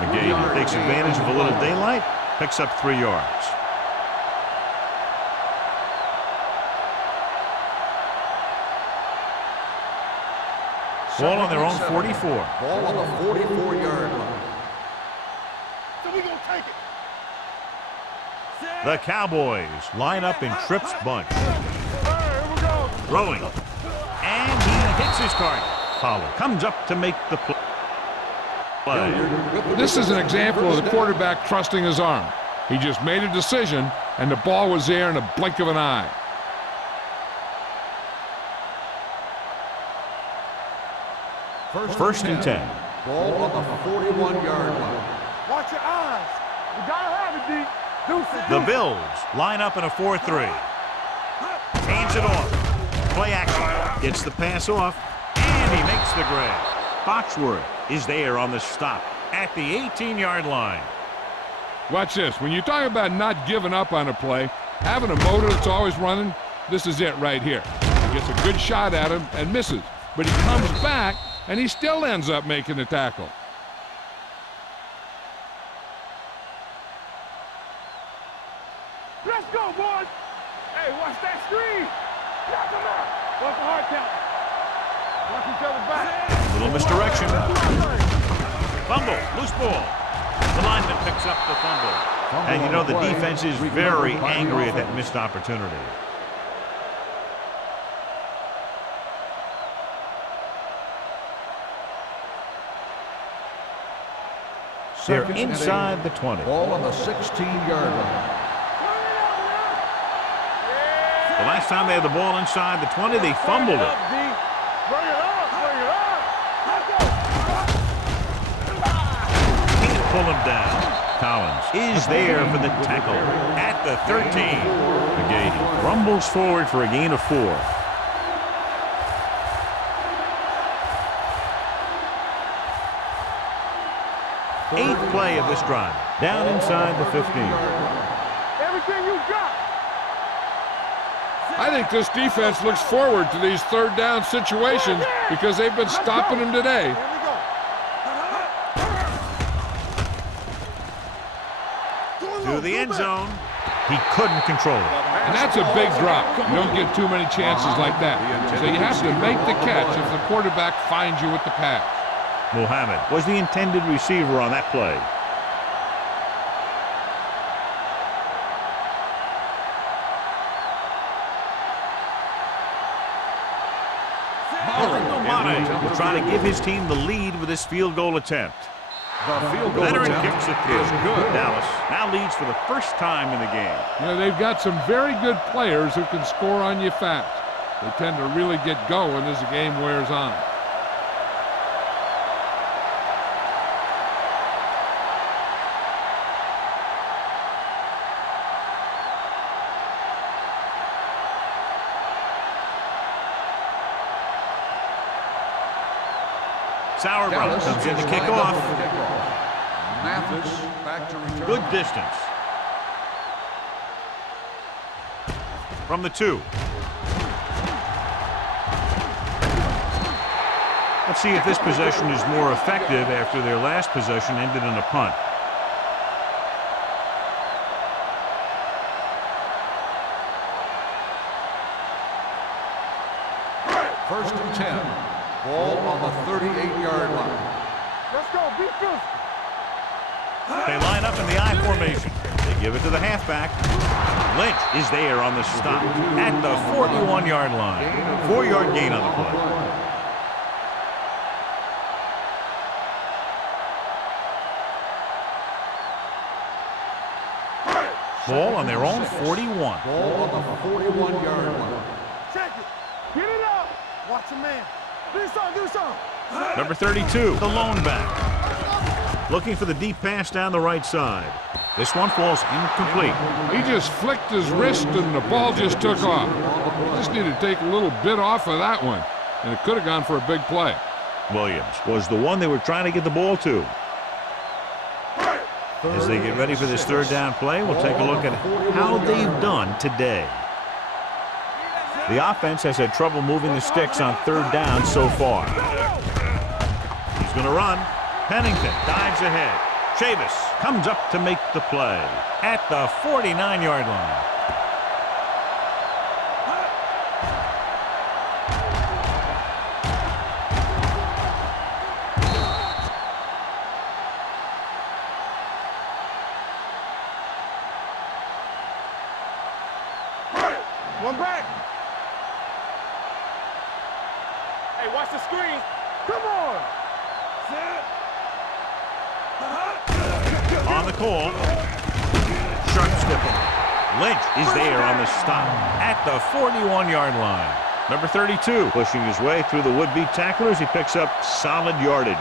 McGahee takes advantage of a little daylight, picks up 3 yards. Ball on their own 44. Ball on the 44-yard line. So we gonna take it. The Cowboys line up in Tripp's bunch. All right, here we go. Throwing. And he hits his target. Pollard comes up to make the play. This is an example of the quarterback trusting his arm. He just made a decision, and the ball was there in a blink of an eye. First and 10. Ball on the 41-yard line. Watch your eyes. You gotta have it, D. Deuce it. The Bills line up in a 4-3. Hands it off. Play action. Gets the pass off. And he makes the grab. Foxworth is there on the stop at the 18-yard line. Watch this. When you talk about not giving up on a play, having a motor that's always running, this is it right here. He gets a good shot at him and misses. But he comes back, and he still ends up making the tackle. Let's go, boys. Hey, watch that screen. Knock him out. What's the hard count? Watch each other back. Little misdirection. Fumble. Loose ball. The lineman picks up the fumble. And you know the defense is very angry at that missed opportunity. They're inside the 20. Ball on the 16-yard line. The last time they had the ball inside the 20, they fumbled it. Bring it up. Bring it up. Can't pull him down. Collins is there for the tackle at the 13. McGahee rumbles forward for a gain of 4. Eighth play of this drive. Down inside the 15. Everything you got. I think this defense looks forward to these third down situations because they've been stopping them today. To the end zone. He couldn't control it. And that's a big drop. You don't get too many chances like that. So you have to make the catch if the quarterback finds you with the pass. Muhammad was the intended receiver on that play. Trying to give his team the lead with this field goal attempt. The field goal Veteran attempt kicks it through. is good. Dallas now leads for the first time in the game. You know, they've got some very good players who can score on you fast. They tend to really get going as the game wears on. Sauerbrunn comes in to kick off. Mathis back to return. Good distance. From the 2. Let's see if this possession is more effective after their last possession ended in a punt. First and 10. Ball on the 38-yard line. Let's go. Be physical. They line up in the I formation. They give it to the halfback. Lynch is there on the stop at the 41-yard line. 4-yard gain on the play. Ball on their own 41. Ball on the 41-yard line. Check it. Get it up. Watch a man. Do something. Number 32, the lone back. Looking for the deep pass down the right side. This one falls incomplete. He just flicked his wrist and the ball just took off. He just needed to take a little bit off of that one, and it could have gone for a big play. Williams was the one they were trying to get the ball to. As they get ready for this third down play, we'll take a look at how they've done today. The offense has had trouble moving the sticks on third down so far. He's going to run. Pennington dives ahead. Chavis comes up to make the play at the 49-yard line. One back. Hey, watch the screen. Come on. On the call. Sharp step on. Lynch is there on the stop at the 41-yard line. Number 32 pushing his way through the would-be tacklers. He picks up solid yardage.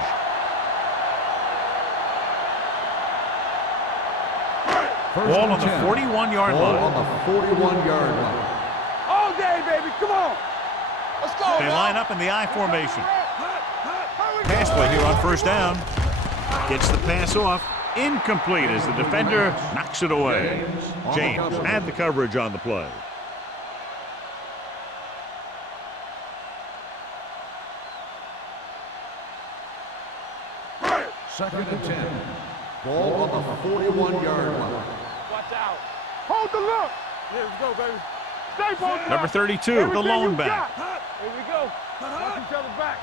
Ball on the 41-yard line. Ball on the 41-yard line. All day, baby. Come on. Let's go. They line up in the I formation. Pass play here on first down. Gets the pass off. Incomplete as the defender knocks it away. James had the coverage on the play. Second and 10. Ball on the 41-yard line. Watch out. Hold the look. Here we go, baby. Stay focused. Number 32, the Everything lone you back. got. Here we go. Watch each other back.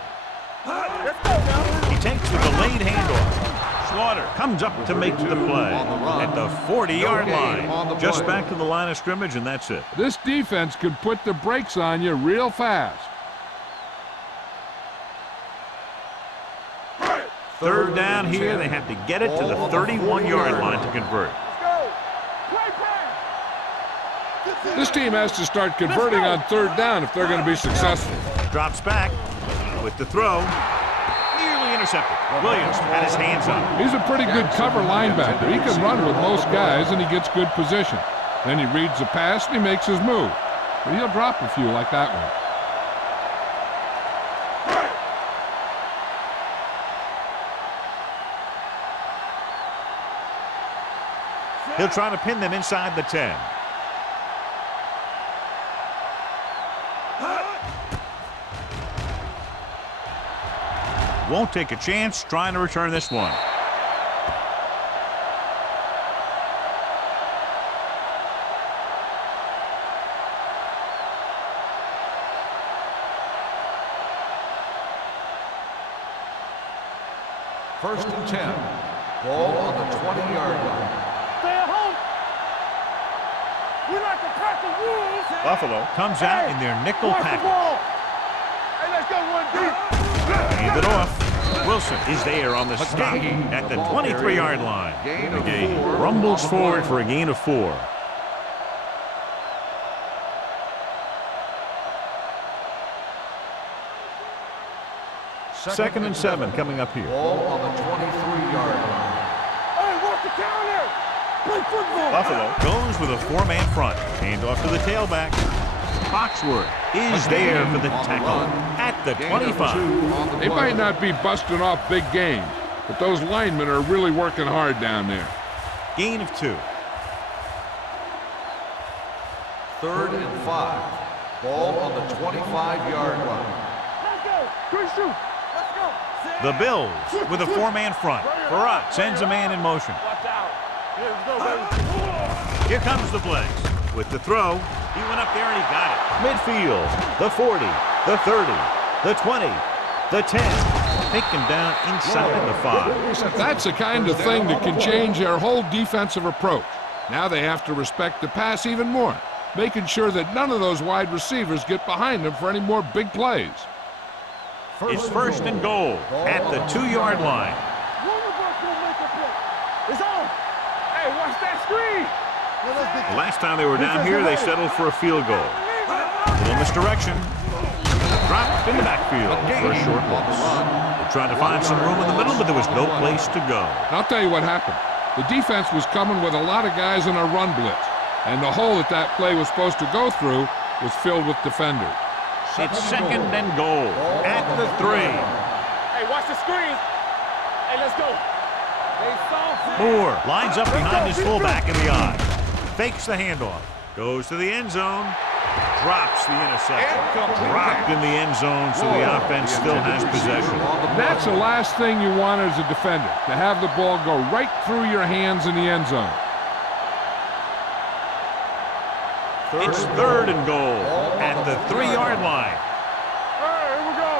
Let's go now. He takes the delayed handoff. Slaughter comes up to make the play at the 40-yard line. Just back to the line of scrimmage, and that's it. This defense could put the brakes on you real fast. Third down here. They have to get it to the 31-yard line to convert. Let's go. Play pass. This team has to start converting on third down if they're going to be successful. Drops back with the throw. Nearly intercepted. Williams had his hands up. He's a pretty good cover linebacker. He can run with most guys, and he gets good position. Then he reads the pass, and he makes his move. But he'll drop a few like that one. He'll try to pin them inside the 10. Won't take a chance trying to return this one. First and 10. Ball on the 20-yard line. Stay at home. We like to pack the wolves. Buffalo comes out in their nickel Watch the package. ball. Hey, let's go one deep. Hand it off. Wilson is there on the stop at the 23-yard line. The game rumbles forward for a gain of 4. Second and 7 coming up here. Ball on the 23-yard line. Hey, watch the counter. Play football. Buffalo goes with a 4-man front. Hand off to the tailback. Foxworth is there for the tackle at the 25. They might not be busting off big games, but those linemen are really working hard down there. Gain of 2. Third and 5. Ball on the 25-yard line. Let's go. Good shoot. Let's go. The Bills with a 4-man front. Farad sends a man in motion. Watch out. Here we go, baby. Here comes the blitz. With the throw, he went up there and he got it. Midfield, the 40, the 30, the 20, the 10. Take him down inside the 5. That's the kind of thing that can change their whole defensive approach. Now they have to respect the pass even more, making sure that none of those wide receivers get behind them for any more big plays. It's first and goal at the 2-yard line. One of us will make a play. It's on. Hey, watch that screen. The last time they were down here, they settled for a field goal. A little misdirection. Dropped in the backfield for a short loss. They tried to find some room in the middle, but there was no place to go. I'll tell you what happened. The defense was coming with a lot of guys in a run blitz, and the hole that play was supposed to go through was filled with defenders. It's second and goal at the 3. Hey, watch the screen. Hey, let's go. They soft. Moore lines up behind his fullback in the eye. Fakes the handoff. Goes to the end zone. Drops the interception. Dropped in the end zone, so the offense still has possession. That's the last thing you want as a defender, to have the ball go right through your hands in the end zone. It's third and goal at the 3-yard line. Hey, here we go.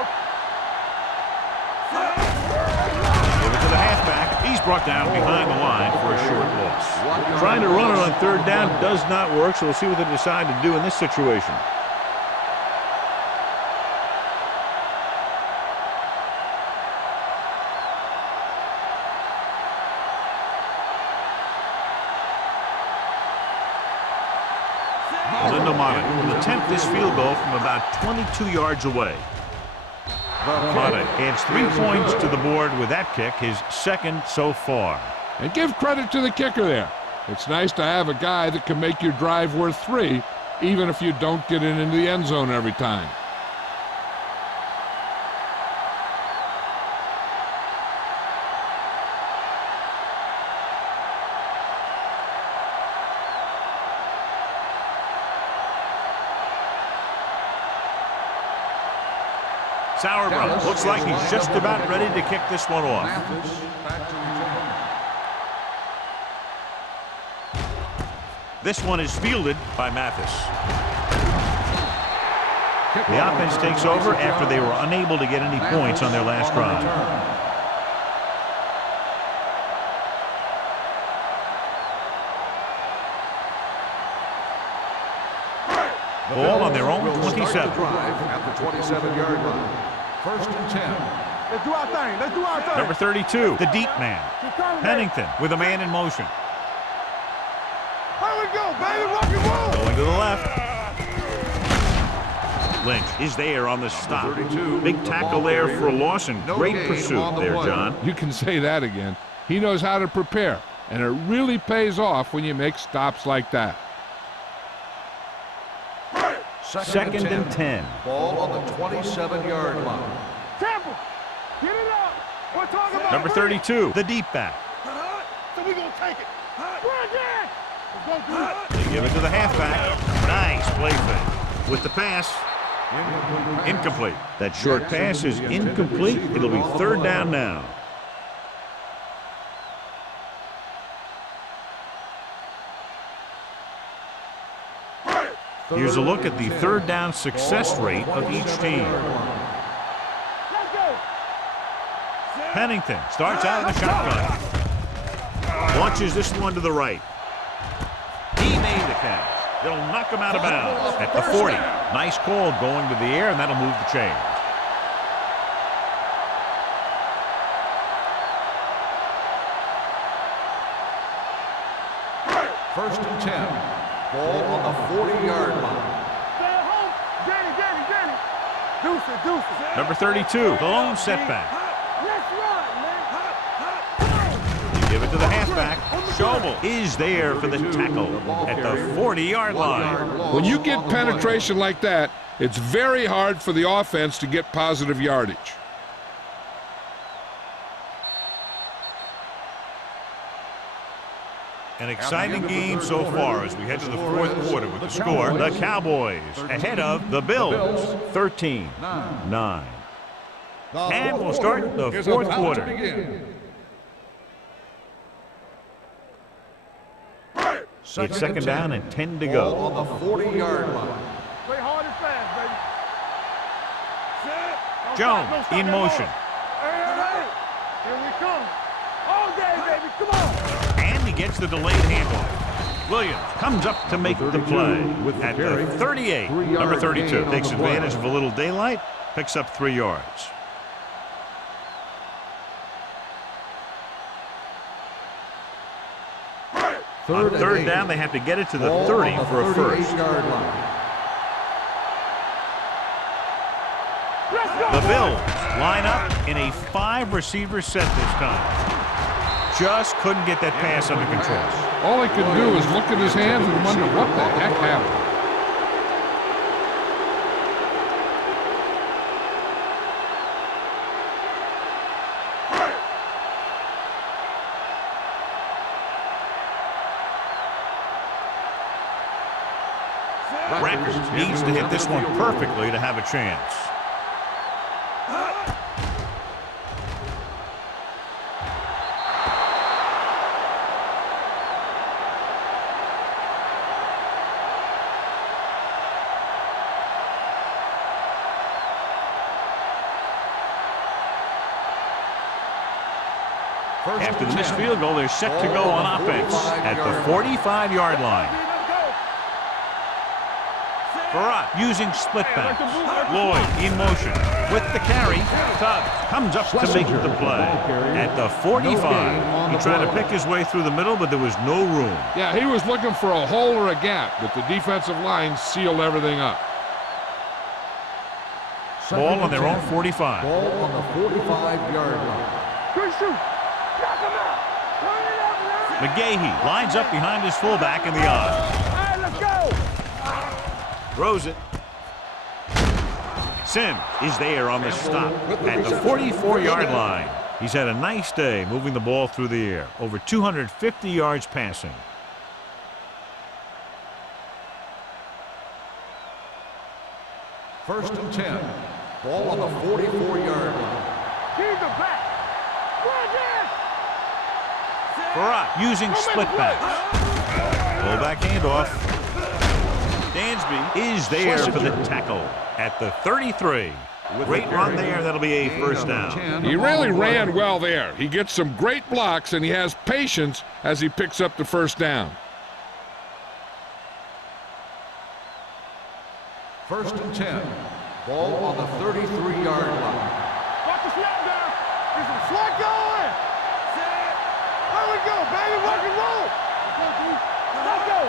Give it to the halfback. He's brought down behind the line for a short loss. Trying to run it on third down does not work, so we'll see what they decide to do in this situation. Will attempt this field goal from about 22 yards away. Mata adds 3 points to the board with that kick, his second so far. And give credit to the kicker there. It's nice to have a guy that can make your drive worth 3, even if you don't get it into the end zone every time. Sauerbrunn looks like he's just about ready to kick this one off. This one is fielded by Mathis. The offense takes over after they were unable to get any points on their last drive. Ball on their own 27. At the 27-yard line. First and 10. Let's do our thing. Let's do our thing. Number 32, the deep man. Pennington with a man in motion. Here we go, baby. Rock and roll. Going to the left. Lynch is there on the stop. Big tackle there for a loss and great pursuit there, John. You can say that again. He knows how to prepare, and it really pays off when you make stops like that. Second and 10. Ball on the 27-yard line. Tampa, get it up. We're talking about Number 32, the deep back. So we're going to take it. Run that. Let's go, dude. They give it to the halfback. Nice play fake. With the pass, Incomplete. That short pass is incomplete. It'll be third down now. Here's a look at the third down success rate of each team. Pennington starts out in the shotgun. Launches this one to the right. He made the catch. They'll knock him out of bounds at the 40. Nice call going to the air, and that'll move the chains. First and 10. Ball on the 40-yard line. Stay at home. Danny. Deuce it. Number 32, the lone setback. Let's run, man. You give it to the halfback. Schobel is there for the tackle at the 40-yard line. When you get penetration like that, it's very hard for the offense to get positive yardage. An exciting game so far as we head to the fourth quarter with the score. The Cowboys ahead of the Bills, 13-9. And we'll start the fourth quarter. It's second down and 10 to go. On the 40-yard line. Play hard and fast, baby. Jones in motion. Hey. Here we come. All day, baby. Come on. And he gets the delayed handoff. Williams comes up to make the play at the 38. Number 32 takes advantage of a little daylight, picks up 3 yards. On third down, they have to get it to the 30 for a first. The Bills line up in a 5-receiver set this time. Just couldn't get that pass under control. All he could do is look at his hands and wonder what the heck happened. Rackers needs to hit this one perfectly to have a chance. After the missed field goal, they're set to go on offense at the 45-yard line. Farrat using split backs. Lloyd in motion with the carry. Tubbs comes up to make the play at the 45. He tried to pick his way through the middle, but there was no room. Yeah, he was looking for a hole or a gap, but the defensive line sealed everything up. Ball on their own 45. Ball on the 45-yard line. Good shoot. Knock him out. Turn it up, man. McGahee lines up behind his fullback in the odd. All right, let's go. Throws it. Sims is there on the stop at the 44-yard line. He's had a nice day moving the ball through the air. Over 250 yards passing. First and 10. Ball on the 44-yard line. He's the back. Farrat using split backs. Fullback handoff. Dansby is there for the tackle at the 33. Great run there. That'll be a first down. He really ran well there. He gets some great blocks, and he has patience as he picks up the first down. First and 10. Ball on the 33-yard line. Watch the snap down. There's some slot going. There we go, baby. Rock and roll. Let's go.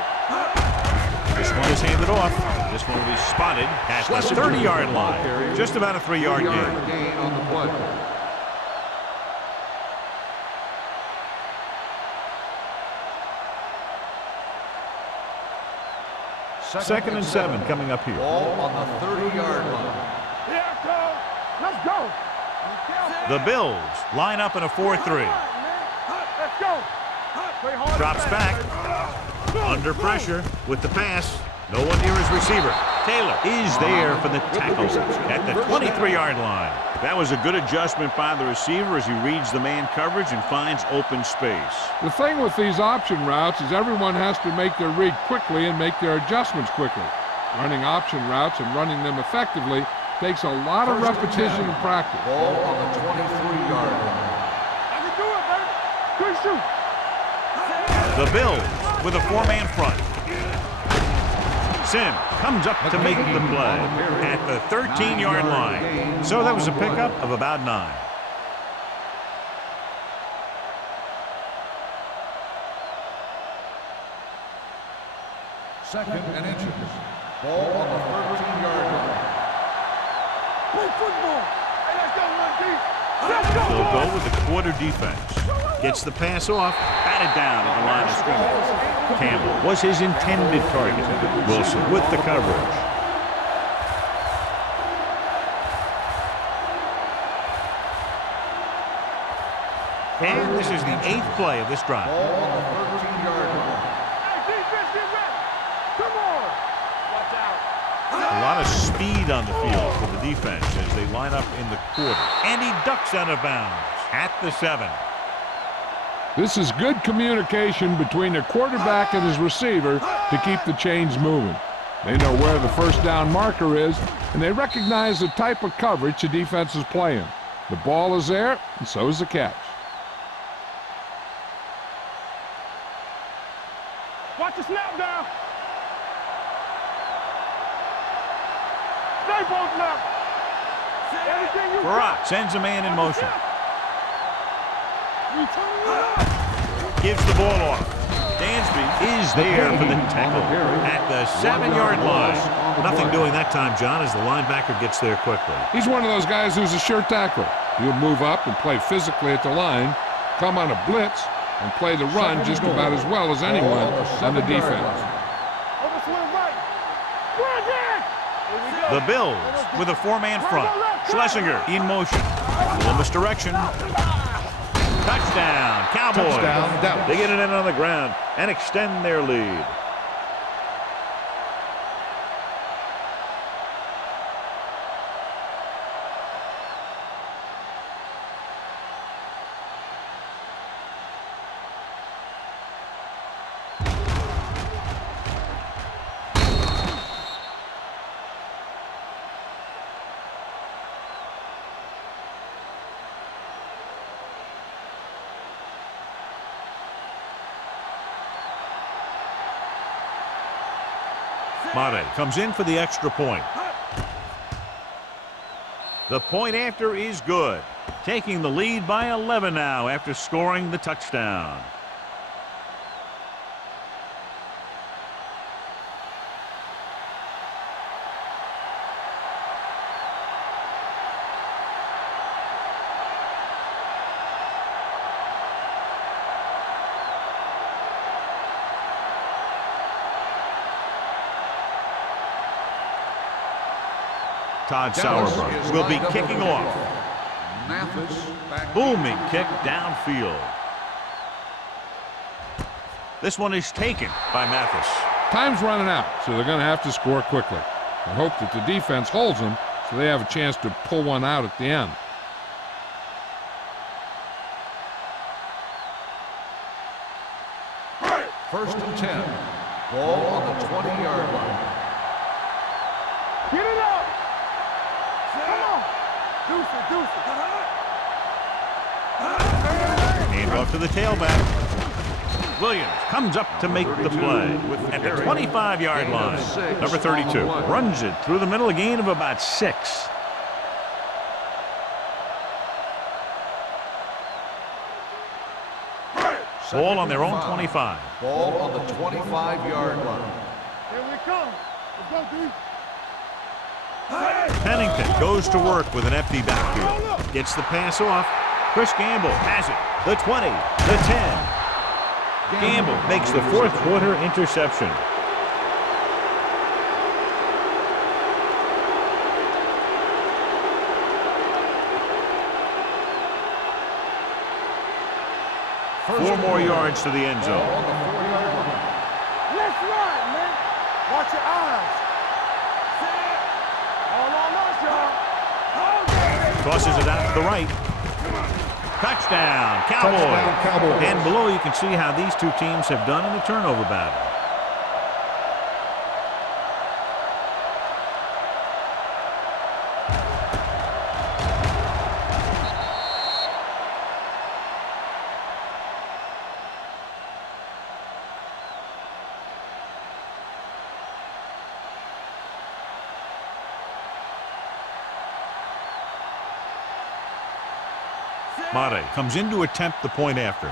This one is handed off. This one will be spotted at the 30-yard line. Just about a 3-yard gain. On the play. Second and 7 coming up here. Ball on the 30-yard line. Here it comes. Let's go. The Bills line up in a 4-3. Let's go. Play hard. Drops back. Under pressure with the pass. No one near his receiver. Taylor is there for the tackle at the 23-yard line. That was a good adjustment by the receiver as he reads the man coverage and finds open space. The thing with these option routes is everyone has to make their read quickly and make their adjustments quickly. Running option routes and running them effectively takes a lot of repetition and practice. Ball on the 23-yard line. I can do it, baby. Good shoot. The Bills with a 4-man front. Sim comes up to make the play at the 13-yard line. So that was a pickup of about 9. Second and inches. Ball on the 13-yard line. Play football. Hey, let's go, run deep. Let's go, They'll boys. go with the quarter defense. Gets the pass off, batted down at the line of scrimmage. Campbell was his intended target. Wilson with the coverage. And this is the 8th play of this drive. Ball on the 13-yard line. Hey, defense, get ready. Come on. Watch out. A lot of speed on the field for the defense as they line up in the quarter. And he ducks out of bounds at the 7. This is good communication between the quarterback and his receiver to keep the chains moving. They know where the first down marker is, and they recognize the type of coverage the defense is playing. The ball is there, and so is the catch. Watch the snap down. Stay both left. Everything you Barak sends a man in motion. You turn it up. Gives the ball off. Dansby is there for the tackle at the 7-yard line. Nothing doing that time, John, as the linebacker gets there quickly. He's one of those guys who's a sure tackler. He'll move up and play physically at the line, come on a blitz, and play the run just about as well as anyone on the defense. Over swing right. Run again. The Bills with a 4-man front. Schlesinger in motion. Little misdirection. Touchdown, Cowboys. Touchdown, Dallas. They get it in on the ground and extend their lead. Mate comes in for the extra point. The point after is good. Taking the lead by 11 now after scoring the touchdown. Todd Sauerbrunn will be kicking off. Booming kick downfield. This one is taken by Mathis. Time's running out, so they're going to have to score quickly. I hope that the defense holds them so they have a chance to pull one out at the end. First and 10. Ball on the 20-yard line. Get it up. Come on. Deuce it. Hand off to the tailback. Williams comes up to make the play at the 25-yard line. Number 32 runs it through the middle, a gain of about 6. Ball on their own 25. Ball on the 25-yard line. Here we come. Let's go, D. Pennington goes to work with an empty backfield. Gets the pass off. Chris Gamble has it. The 20, the 10. Gamble makes the fourth quarter interception. Four more yards to the end zone. On the 4-yard line. Let's run, man. Watch your eyes. Tosses it out to the right. Touchdown, Cowboys. Touchdown, Cowboys. And below you can see how these two teams have done in the turnover battle. Mate comes in to attempt the point after.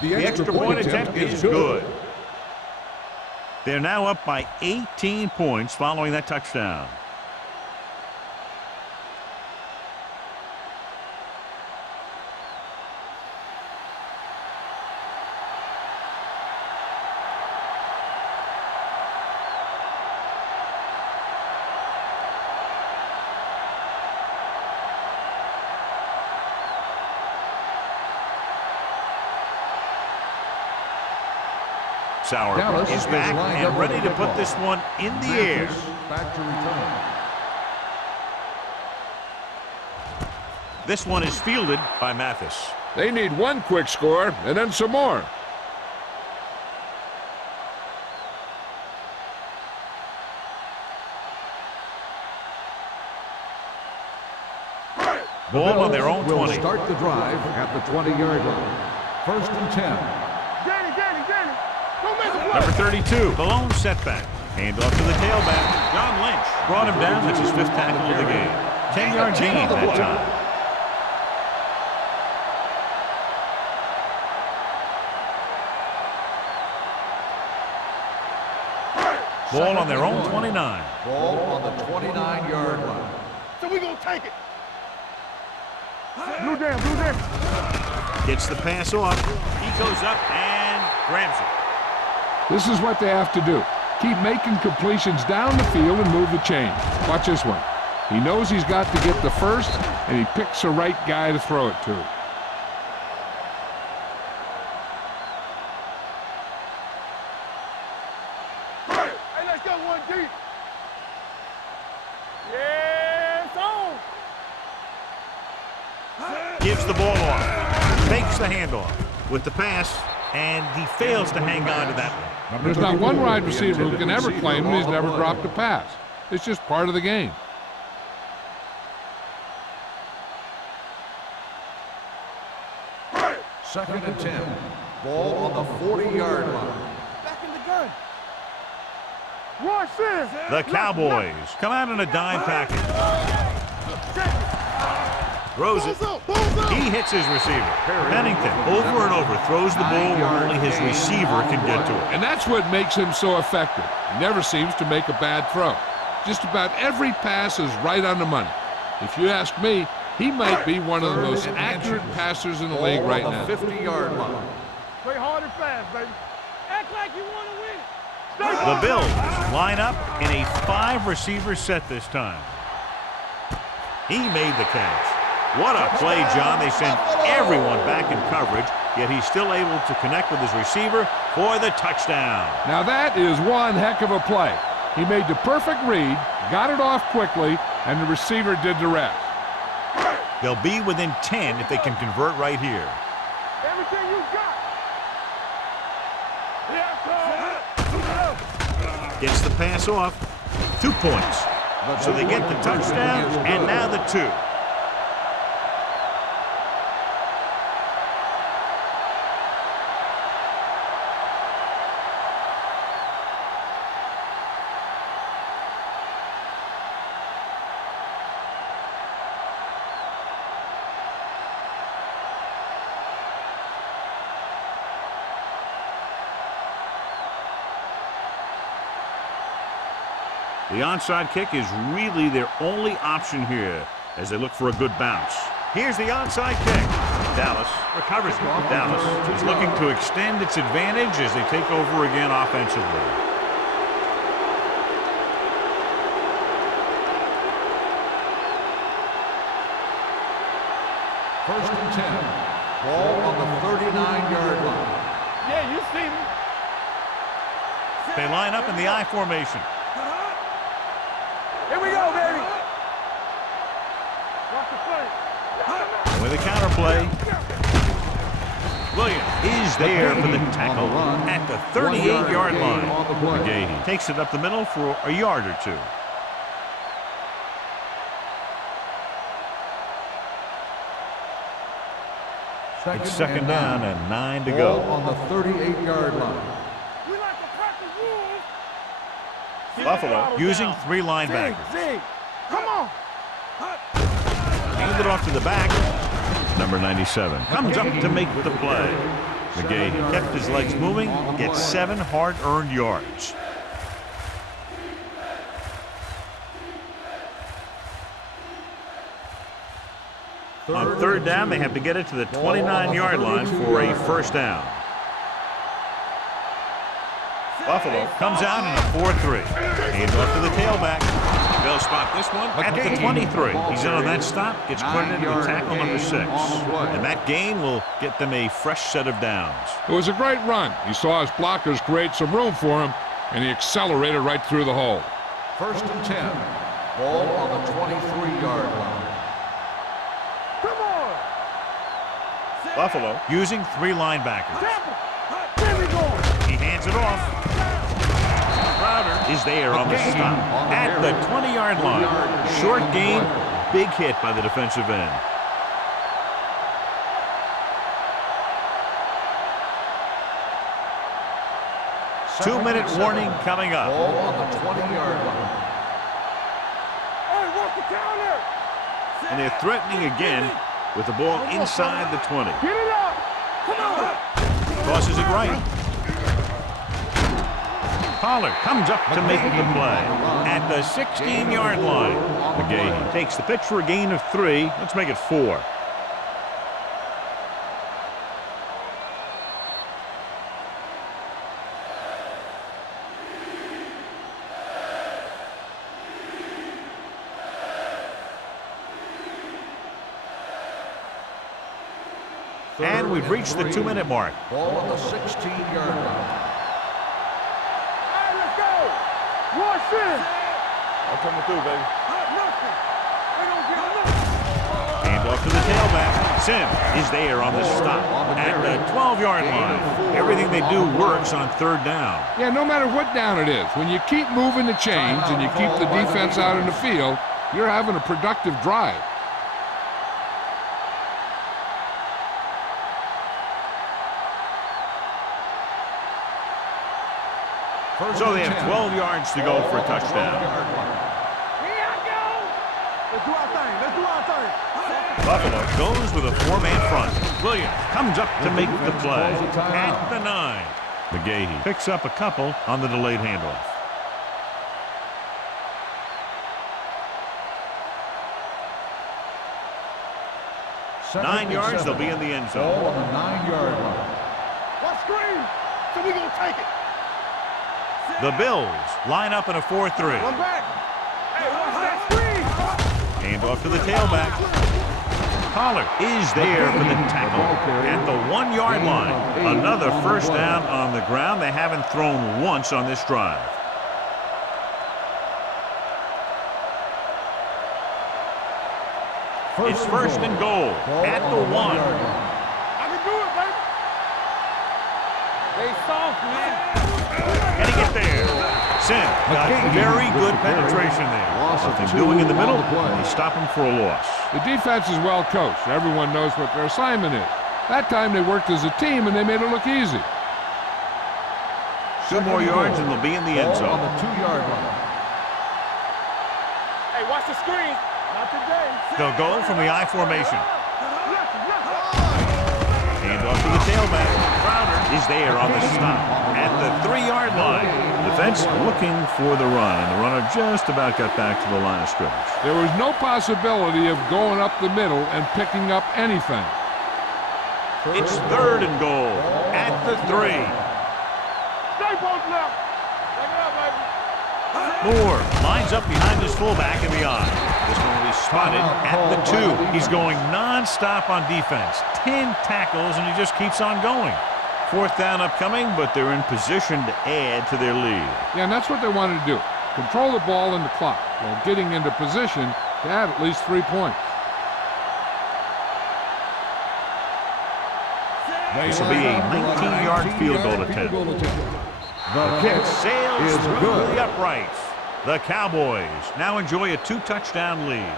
The extra point attempt is good. They're now up by 18 points following that touchdown. Sauer Dallas is back and ready to put this one in the air. Back to return. This one is fielded by Mathis. They need one quick score and then some more. Ball on their own will 20. Start the drive at the 20-yard line. First and 10. Danny. Don't make a play. Number 32, the lone setback. Hand off to the tailback. John Lynch brought him down. That's his 5th tackle of the game. 10-yard gain that time. Ball on their own 29. Ball on the 29-yard line. So we gonna take it. Blue down. Gets the pass off. He goes up and grabs it. This is what they have to do. Keep making completions down the field and move the chain. Watch this one. He knows he's got to get the first, and he picks the right guy to throw it to. Hey, let's go one deep. Yes, on. Gives the ball off. Takes the handoff with the pass, and he fails to hang on to that one. There's not one wide receiver who can ever claim he's never dropped a pass. It's just part of the game. Second and 10. Ball on the 40-yard line. Back in the gun. Watch this. The Cowboys come out in a dime package. Throws it. He hits his receiver. Pennington over and over throws the ball where only his receiver can get to it. And that's what makes him so effective. He never seems to make a bad throw. Just about every pass is right on the money. If you ask me, he might be one of the most accurate passers in the league right now. 50-yard line. Play hard and fast, baby. Act like you want to win. The Bills line up in a 5-receiver set this time. He made the catch. What a play, John. They sent everyone back in coverage, yet he's still able to connect with his receiver for the touchdown. Now that is one heck of a play. He made the perfect read, got it off quickly, and the receiver did the rest. They'll be within 10 if they can convert right here. Everything you got. Gets the pass off. 2 points. So they get the touchdown, and now the 2. The onside kick is really their only option here as they look for a good bounce. Here's the onside kick. Dallas recovers. Dallas is looking to extend its advantage as they take over again offensively. First and 10. Ball on the 39-yard line. Yeah, you see me. They line up in the I formation. with a counter play. Williams is there for the tackle at the 38-yard line. McGahee takes it up the middle for a yard or two. It's second down and 9 to go. On the 38-yard line. We like to practice rules. Buffalo using 3 linebackers. Zig, come on. Hand it off to the back. Number 97 comes up to make the play. McGahee kept his legs moving, gets 7 hard-earned yards. On third down, they have to get it to the 29-yard line for a first down. Buffalo comes out in a 4-3. Hands off to the tailback. They'll spot this one at the 23. He's in on that stop, gets credited with tackle number 6. And that gain will get them a fresh set of downs. It was a great run. He saw his blockers create some room for him, and he accelerated right through the hole. First and 10. Ball on the 23-yard line. Come on. Buffalo using 3 linebackers. Where we going? He hands it off. Crowder is there on the stop at the 20-yard line. Short gain, big hit by the defensive end. Two-minute warning coming up. Ball on the 20-yard line. Hey, what's the counter? And they're threatening again with the ball inside the 20. Get it up. Come on. Tosses it right. Pollard comes up to make the play at the 16-yard line. McGahee takes the pitch for a gain of 3. Let's make it 4. And we've reached the 2-minute mark. Ball on the 16-yard line. Hey, let's go. Rush in. I'm coming through, baby. Nothing. We don't get nothing. Hand off to the tailback. Sim is there on the stop at the 12-yard line. Everything they do works on third down. Yeah, no matter what down it is, when you keep moving the chains and you keep the defense out in the field, you're having a productive drive. So they have 12 yards to go for a touchdown. Here I go. Let's do our thing. Let's do our thing. Buffalo goes with a 4-man front. Williams comes up to make the play at the 9. McGahee picks up a couple on the delayed handoff. Nine yards, they'll be in the end zone. Ball on the 9-yard line. What screen? So we gonna take it. The Bills line up in a 4-3. One back. Hey, what's that screen? Hand off to the tailback. Pollard is there for the tackle at the 1-yard line. Another first down on the ground. They haven't thrown once on this drive. It's first and goal at the 1. I can do it, baby. They soft, man. Can he get there? Sim got very good penetration there. Nothing doing in the middle, and they stop him for a loss. The defense is well coached. Everyone knows what their assignment is. That time they worked as a team and they made it look easy. 2 more yards and they'll be in the end Ball on zone. the 2-yard line. Hey, watch the screen. Not today. They'll go from the I formation. Hand off to the tailback. Crowder is there on the stop at the 3-yard line. Defense looking for the run, and the runner just about got back to the line of scrimmage. There was no possibility of going up the middle and picking up anything. It's third and goal at the 3. Stay both left. Take it up, baby. Moore lines up behind his fullback in the I. This one will be spotted at the 2. He's going non-stop on defense. 10 tackles, and he just keeps on going. Fourth down upcoming, but they're in position to add to their lead. Yeah, and that's what they wanted to do. Control the ball and the clock while getting into position to add at least 3 points. This will be a 19-yard field goal attempt. The Kick kick sails is through good. the uprights. The Cowboys now enjoy a 2-touchdown lead.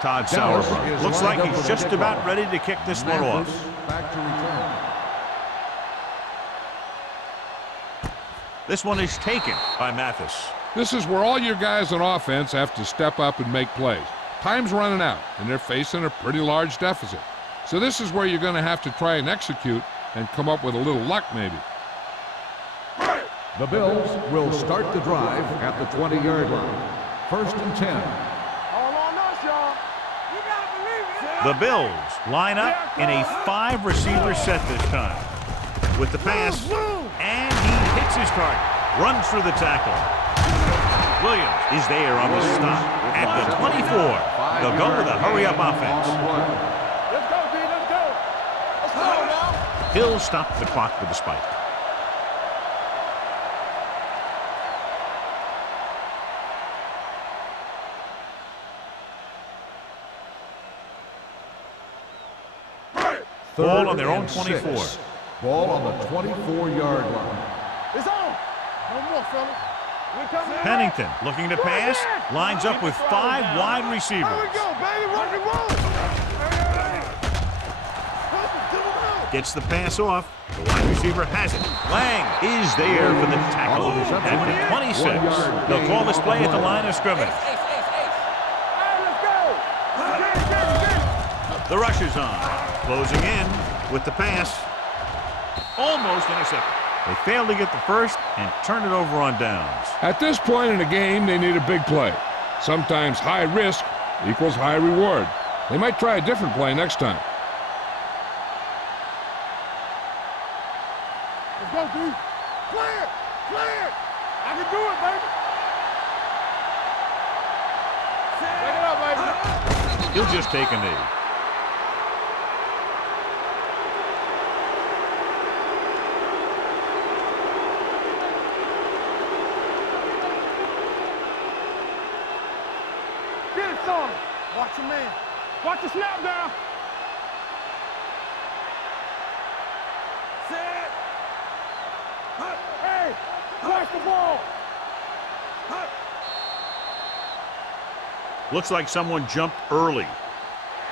Todd Sauerbrunn looks like he's just about ready to kick this one off. Back to return. This one is taken by Mathis. This is where all your guys on offense have to step up and make plays. Time's running out, and they're facing a pretty large deficit. So this is where you're going to have to try and execute and come up with a little luck maybe. The Bills will start the drive at the 20-yard line. 1st and 10. All on us, y'all. You gotta believe it. The Bills line up in a 5-receiver set this time. With the pass, and he hits his target. Runs through the tackle. Williams is there on the stop at the 24. They'll go with a hurry-up offense. Let's go, D. Let's go. Let's go now. He'll stop the clock with the spike. Ball on their own 24. Ball on the 24-yard line. It's on. No more, fellas. We coming in. Pennington looking to pass. Lines up with 5 wide Here we receivers. go, baby. Rock and roll. Gets the pass off. The wide receiver has it. Lang is there for the tackle. At the 26. They'll call this play at the line of scrimmage. Hey, let's go. The rush is on. Closing in with the pass. Almost intercepted. They failed to get the first and turn it over on downs. At this point in the game, they need a big play. Sometimes high risk equals high reward. They might try a different play next time. Let's go, D. Clear. Clear. I can do it, baby. Take it up, baby. He'll just take a knee. Get it, son. Watch your man. Watch the snap down. Set. Hey, watch the ball. Looks like someone jumped early.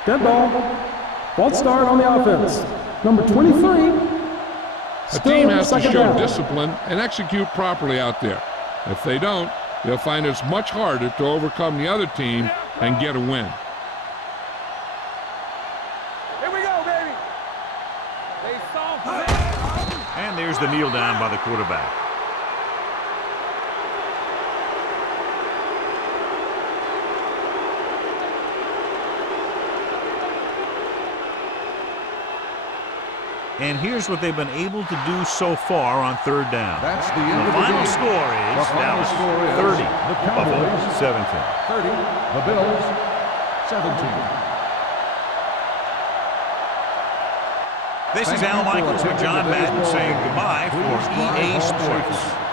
Dead ball. False start on the offense. Number 23. A team has to second show down. discipline and execute properly out there. If they don't, they'll find it's much harder to overcome the other team and get a win. Here we go, baby. They soft. And there's the kneel down by the quarterback. And here's what they've been able to do so far on 3rd down. That's the end The of the final game. score is The final Dallas score is 30, the Buffalo Cowboys 17. 30. The Bills 17. This is Thank Al you for Michaels with attending John today's Madden ball saying game. goodbye Please for drive EA home Sports. safely.